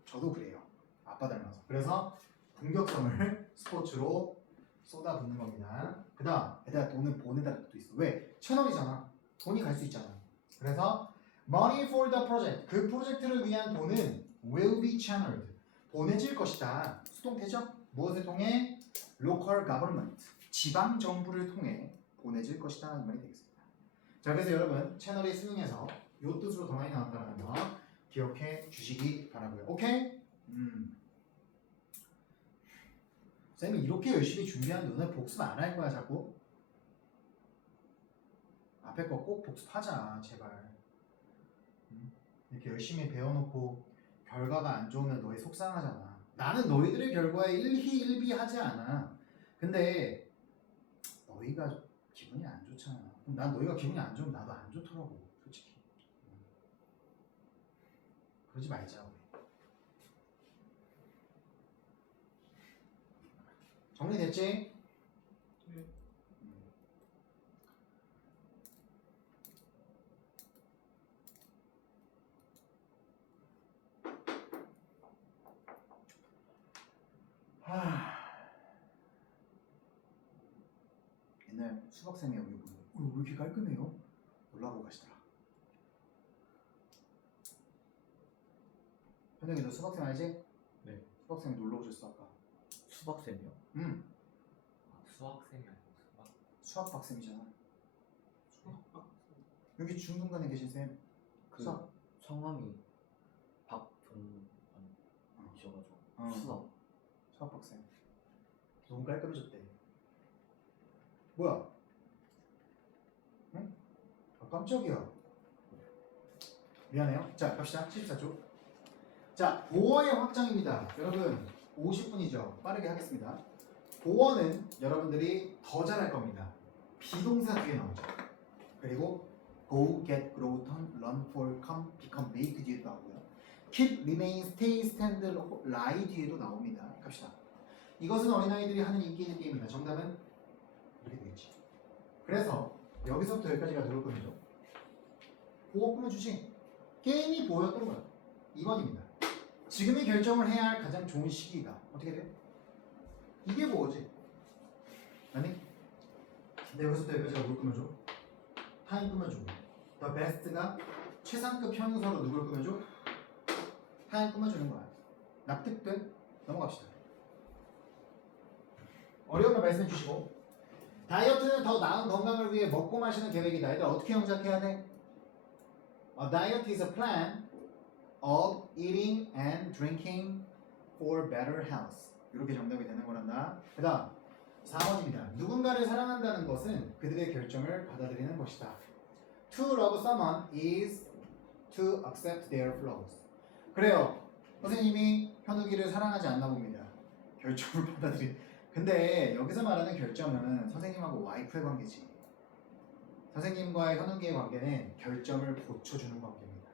저도 그래요. 아빠 닮아서. 그래서 공격성을 스포츠로 쏟아붓는 겁니다. 그 다음 얘들아 돈은 보내다 뜻도 있어. 왜? 채널이잖아. 돈이 갈 수 있잖아. 그래서 money for the project. 그 프로젝트를 위한 돈은 will be channeled. 보내질 것이다. 수동태죠? 무엇을 통해? local government. 지방 정부를 통해 보내질 것이다 라는 말이 되겠습니다. 자, 그래서 여러분 채널이 수능에서 요 뜻으로 더 많이 나왔다는 거 기억해 주시기 바라고요. 오케이? 쌤이 이렇게 열심히 준비하는데 너네 복습 안 할 거야 자꾸? 앞에 거 꼭 복습하자 제발. 이렇게 열심히 배워놓고 결과가 안 좋으면 너희 속상하잖아. 나는 너희들의 결과에 일희일비하지 않아. 근데 너희가 기분이 안 좋잖아. 그럼 난 너희가 기분이 안 좋으면 나도 안 좋더라고 솔직히. 그러지 말자 우리. 정리됐지? 네. 하... 맨날 수박쌤이 여기 보고 왜 이렇게 깔끔해요? 올라보고 가시더라. 현영이 너 수박쌤 알지? 네. 수박쌤 놀러 오셨어 아까. 수박쌤이요? 응. 수학생이 아니고 수학. 수학박쌤이잖아. 여기 중간에 계신 쌤. 그 수학. 성함이 박종환이셔가지고 수학. 수학박쌤. 너무 깔끔해졌대. 뭐야? 응? 아, 깜짝이야. 미안해요. 자, 갑시다. 74쪽. 자, 보어의 확장입니다. 여러분, 50분이죠. 빠르게 하겠습니다. 보어는 여러분들이 더 잘할 겁니다. 비동사 뒤에 나오죠. 그리고 go, get, grow, turn, run, fall, come, become, make 뒤에도 나오고요. keep, remain, stay, stand, lie 뒤에도 나옵니다. 갑시다. 이것은 어린아이들이 하는 인기 있는 게임이다. 정답은 이렇게 되겠지. 그래서 여기서부터 여기까지가 누굴 거죠? 보어 꾸며 주지. 게임이 보였던 거야. 2번입니다. 지금이 결정을 해야 할 가장 좋은 시기이다. 어떻게 돼? 이게 뭐지? 아니? 근데 여기서부터 여기까지가 뭘 꾸며줘? 타임 꾸며줘. The best가 최상급 형용사로 누굴 꾸며줘? 타임 꾸며주는 거야. 납득돼? 넘어갑시다. 어려우면 말씀해 주시고. 다이어트는 더 나은 건강을 위해 먹고 마시는 계획이다. 얘들 어떻게 형작해야 돼? A diet is a plan of eating and drinking for better health. 이렇게 정답이 되는 거란다. 그 다음 4번입니다. 누군가를 사랑한다는 것은 그들의 결정을 받아들이는 것이다. To love someone is to accept their flaws. 그래요. 선생님이 현욱이를 사랑하지 않나 봅니다. 결정을 근데 여기서 말하는 결정은 선생님하고 와이프의 관계지. 선생님과의 현욱이의 관계는 결정을 고쳐주는 관계입니다.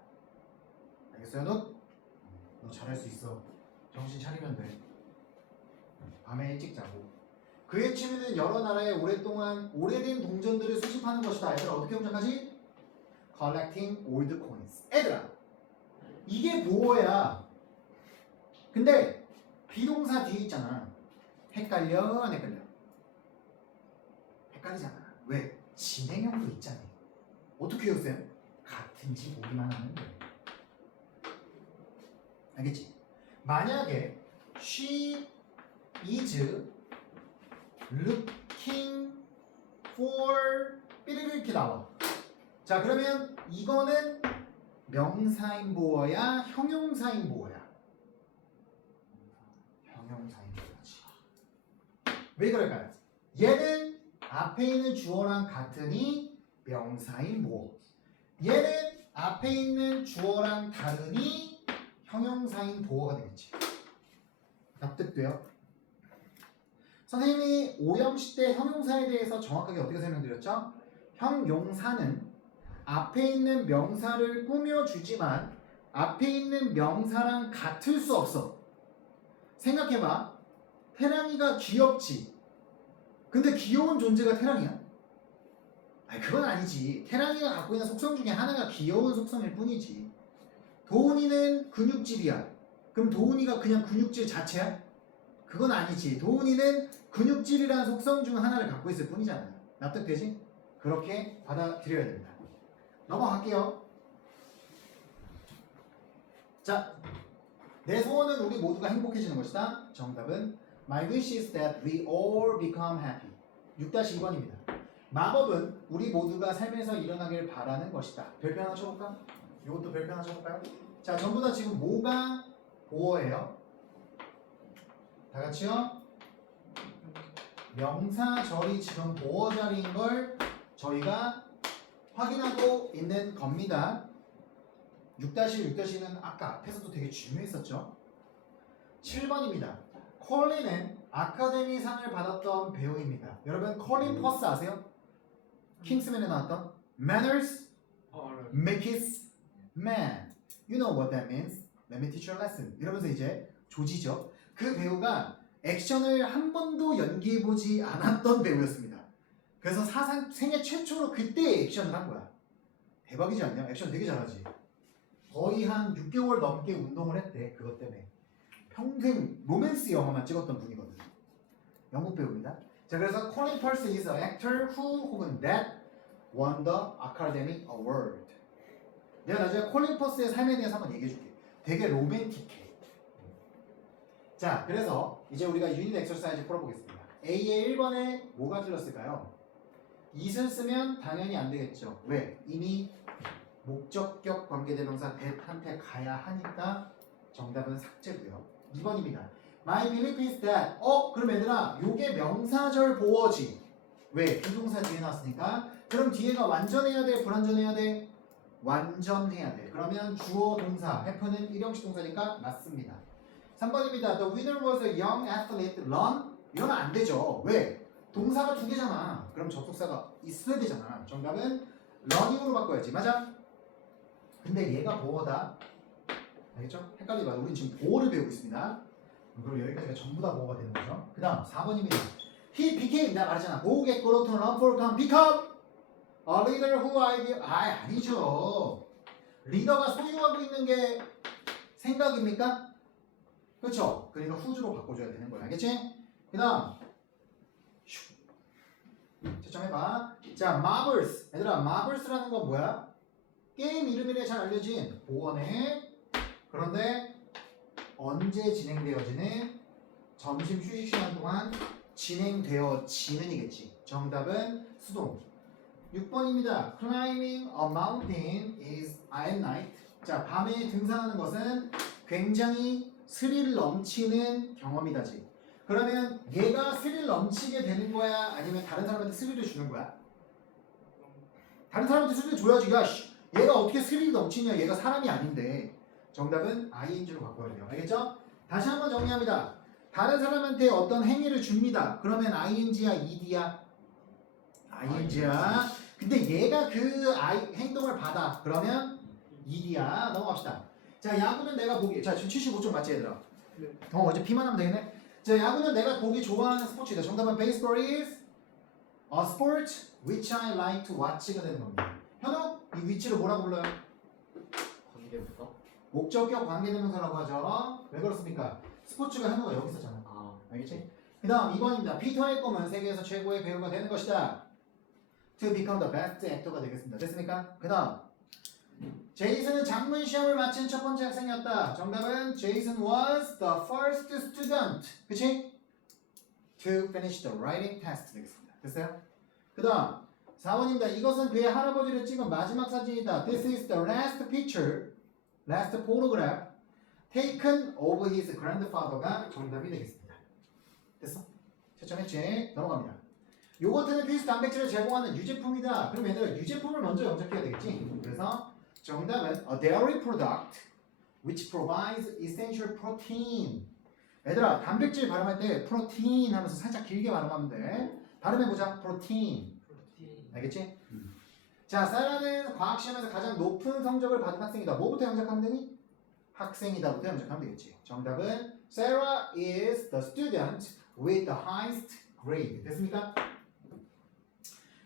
알겠어요, 현욱? 너 잘할 수 있어. 정신 차리면 돼. 밤에 일찍 자고. 그의 취미는 여러 나라에 오랫동안 오래된 동전들을 수집하는 것이다. 얘들아 어떻게 형성하지? Collecting old coins. 얘들아 이게 보어야. 근데 비동사 뒤에 있잖아. 헷갈려 안 헷갈려? 헷갈리잖아. 왜? 진행형도 있잖아요. 어떻게 해요 쌤? 같은지 보기만 하면 돼. 알겠지? 만약에 she is looking for 삐리리 이렇게 나와. 자 그러면 이거는 명사인 보어야 형용사인 보어야? 형용사인 보어지. 왜 그럴까요? 얘는 앞에 있는 주어랑 같으니 명사인 보어. 얘는 앞에 있는 주어랑 다르니 형용사인 보어가 되겠지. 납득돼요? 선생님이 오형식 때 형용사에 대해서 정확하게 어떻게 설명드렸죠? 형용사는 앞에 있는 명사를 꾸며주지만 앞에 있는 명사랑 같을 수 없어. 생각해봐. 태랑이가 귀엽지. 근데 귀여운 존재가 태랑이야? 아니 그건 아니지. 태랑이가 갖고 있는 속성 중에 하나가 귀여운 속성일 뿐이지. 도훈이는 근육질이야. 그럼 도훈이가 그냥 근육질 자체야? 그건 아니지. 도훈이는 근육질이라는 속성 중 하나를 갖고 있을 뿐이잖아. 납득되지? 그렇게 받아들여야 됩니다. 넘어갈게요. 자, 내 소원은 우리 모두가 행복해지는 것이다. 정답은 My wish is that we all become happy. 6-2번입니다. 마법은 우리 모두가 삶에서 일어나길 바라는 것이다. 별표 하나 쳐볼까? 이것도 별표 하나 쳐볼까요? 자, 전부 다 지금 뭐가 보어예요? 다 같이요? 명사절이 지금 보어 자리인 걸 저희가 확인하고 있는 겁니다. 6-6-는 아까 앞에서도 되게 중요했었죠. 7번입니다. 콜린은 아카데미상을 받았던 배우입니다. 여러분 콜린 퍼스 아세요? 킹스맨에 나왔던 Manners make it man. You know what that means? Let me teach you a lesson. 이러면서 이제 조지죠. 그 배우가 액션을 한 번도 연기해보지 않았던 배우였습니다. 그래서 사상 생애 최초로 그때 액션을 한 거야. 대박이지 않냐? 액션 되게 잘하지. 거의 한 6개월 넘게 운동을 했대. 그것 때문에. 평생 로맨스 영화만 찍었던 분이거든. 영국 배우입니다. 자, 그래서 Colin Firth is an actor who 혹은 that won the Academy Award. 내가 나중에 콜린 퍼스의 삶에 대해서 한번 얘기해 줄게. 되게 로맨틱해. 자, 그래서 이제 우리가 유닛 엑서사이즈 풀어보겠습니다. A의 1번에 뭐가 틀렸을까요? it을 쓰면 당연히 안 되겠죠. 왜? 이미 목적격 관계대명사 that한테 가야 하니까 정답은 삭제고요. 2번입니다. My belief is that 그럼 얘들아 요게 명사절 보어지. 왜? 비동사 뒤에 나왔으니까. 그럼 뒤에가 완전해야 돼? 불완전해야 돼? 완전해야 돼. 그러면 주어 동사 have는 일형식 동사니까 맞습니다. 3번입니다. The winner was a young athlete. run? 이러면 안 되죠. 왜? 동사가 두 개잖아. 그럼 접속사가 있어야 되잖아. 정답은 running으로 바꿔야지. 맞아? 근데 얘가 보어다. 알겠죠? 헷갈리지 마세요. 우린 지금 보어를 배우고 있습니다. 그럼 여기까지가 전부 다 보어가 되는 거죠. 그 다음 4번입니다. He became, 내가 말했잖아. go get go to run for come become a leader who 아니죠. 리더가 소유하고 있는 게 생각입니까? 그렇죠? 그러니까 who's로 바꿔줘야 되는 거야. 알겠지? 그 다음 채점해봐. 자, marbles. 얘들아, marbles라는 건 뭐야? 게임 이름이래. 잘 알려진 보어네. 그런데 언제 진행되어지는? 점심 휴식 시간 동안 진행되어지는이겠지. 정답은 수동. 6번입니다. Climbing a mountain is at night. 자, 밤에 등산하는 것은 굉장히 스릴 넘치는 경험이다지. 그러면 얘가 스릴 넘치게 되는 거야? 아니면 다른 사람한테 스릴을 주는 거야? 다른 사람한테 스릴을 줘야지. 야, 얘가 어떻게 스릴이 넘치냐? 얘가 사람이 아닌데. 정답은 ing로 바꿔야 돼요. 알겠죠? 다시 한번 정리합니다. 다른 사람한테 어떤 행위를 줍니다. 그러면 ing야 ed야? ing야. 근데 얘가 그 행동을 받아. 그러면 ed야. 넘어갑시다. 자, 야구는 내가 보기. 자, 지금 75점 맞지 얘들아? 네. 어제 B만 하면 되겠네. 자, 야구는 내가 보기 좋아하는 스포츠이다. 정답은 baseball is a sport which I like to watch가 되는 겁니다. 현우, 이 위치를 뭐라고 불러요? 관계부터? 목적격 관계대명사라고 하죠. 왜 그렇습니까? 스포츠가 현우가 여기 있었잖아. 알겠지? 그 다음 2번입니다. 피터의 꿈은 세계에서 최고의 배우가 되는 것이다. To become the best actor가 되겠습니다. 됐습니까? 그 다음 제이슨은 장문 시험을 마친 첫 번째 학생이었다. 정답은 Jason was the first student. 그치? To finish the writing test 되겠습니다. 됐어요? 그 다음 4번입니다. 이것은 그의 할아버지를 찍은 마지막 사진이다. This is the last picture, last photograph taken of his grandfather가 정답이 되겠습니다. 됐어? 채점했지? 넘어갑니다. 요거트는 필수 단백질을 제공하는 유제품이다. 그럼 얘들아 유제품을 먼저 염색해야 되겠지? 그래서 정답은 a dairy product which provides essential protein. 얘들아 단백질 발음할 때 프로틴 하면서 살짝 길게 발음하면 돼. 발음해보자. 프로틴. 알겠지? 자, 사라는 과학시험에서 가장 높은 성적을 받은 학생이다. 뭐부터 염색하면 되니? 학생이다부터 염색하면 되겠지. 정답은 Sarah is the student with the highest grade. 됐습니까?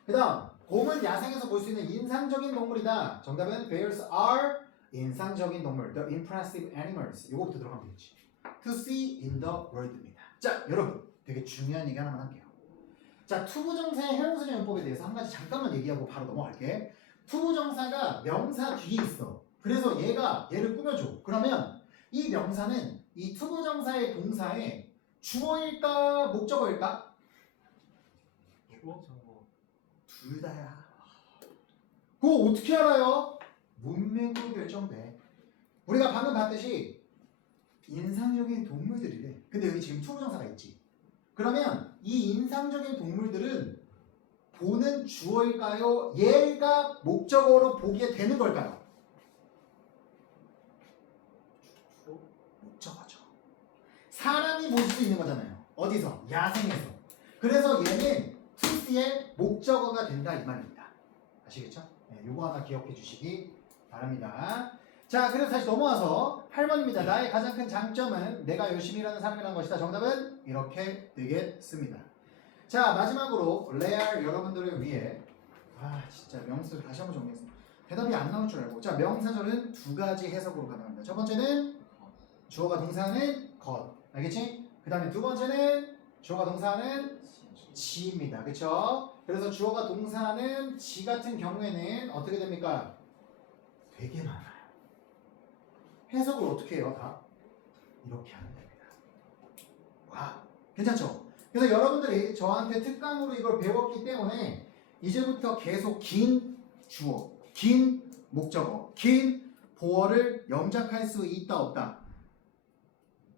그 다음 곰은 야생에서 볼 수 있는 인상적인 동물이다. 정답은 bears are 인상적인 동물, the impressive animals. 이거부터 들어가면 되겠지. To see in the world입니다. 자, 여러분 되게 중요한 얘기 하나만 할게요. 자, 투부정사의 형용사적 용법에 대해서 한 가지 잠깐만 얘기하고 바로 넘어갈게. 투부정사가 명사 뒤에 있어. 그래서 얘를 꾸며줘. 그러면 이 명사는 이 투부정사의 동사에 주어일까 목적어일까? 주어? 둘 다야. 그거 어떻게 알아요? 문맥으로 결정돼. 우리가 방금 봤듯이 인상적인 동물들이래. 근데 여기 지금 투부정사가 있지. 그러면 이 인상적인 동물들은 보는 주어일까요? 얘가 목적어로 보게 되는 걸까요? 주어? 목적어죠. 사람이 볼 수 있는 거잖아요. 어디서? 야생에서. 그래서 얘는 TC의 목적어가 된다 이 말입니다. 아시겠죠? 네, 요거 하나 기억해 주시기 바랍니다. 자, 그래서 다시 넘어와서 8번입니다. 나의 가장 큰 장점은 내가 열심히 일하는 사람이라는 것이다. 정답은 이렇게 되겠습니다. 자, 마지막으로 레알 여러분들을 위해 진짜 명사를 다시 한번 정리했습니다. 대답이 안 나올 줄 알고. 자, 명사절은 두 가지 해석으로 가능합니다. 첫 번째는 주어가 동사하는 것. 알겠지? 그 다음에 두 번째는 주어가 동사하는 지입니다. 그쵸? 그래서 주어가 동사는 지 같은 경우에는 어떻게 됩니까? 되게 많아요. 해석을 어떻게 해요? 다 이렇게 하면 됩니다. 와, 괜찮죠? 그래서 여러분들이 저한테 특강으로 이걸 배웠기 때문에 이제부터 계속 긴 주어, 긴 목적어, 긴 보어를 영작할 수 있다 없다?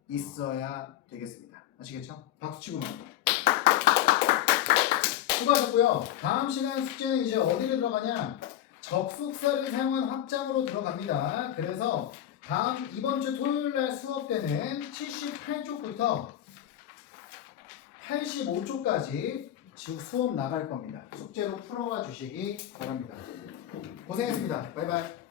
있어야 되겠습니다. 아시겠죠? 박수 치고 넘어가요. 수고하셨고요. 다음 시간 숙제는 이제 어디로 들어가냐? 접속사를 사용한 확장으로 들어갑니다. 그래서 이번 주 토요일 날 수업 때는 78쪽부터 85쪽까지 수업 나갈 겁니다. 숙제로 풀어와 주시기 바랍니다. 고생했습니다. 바이바이.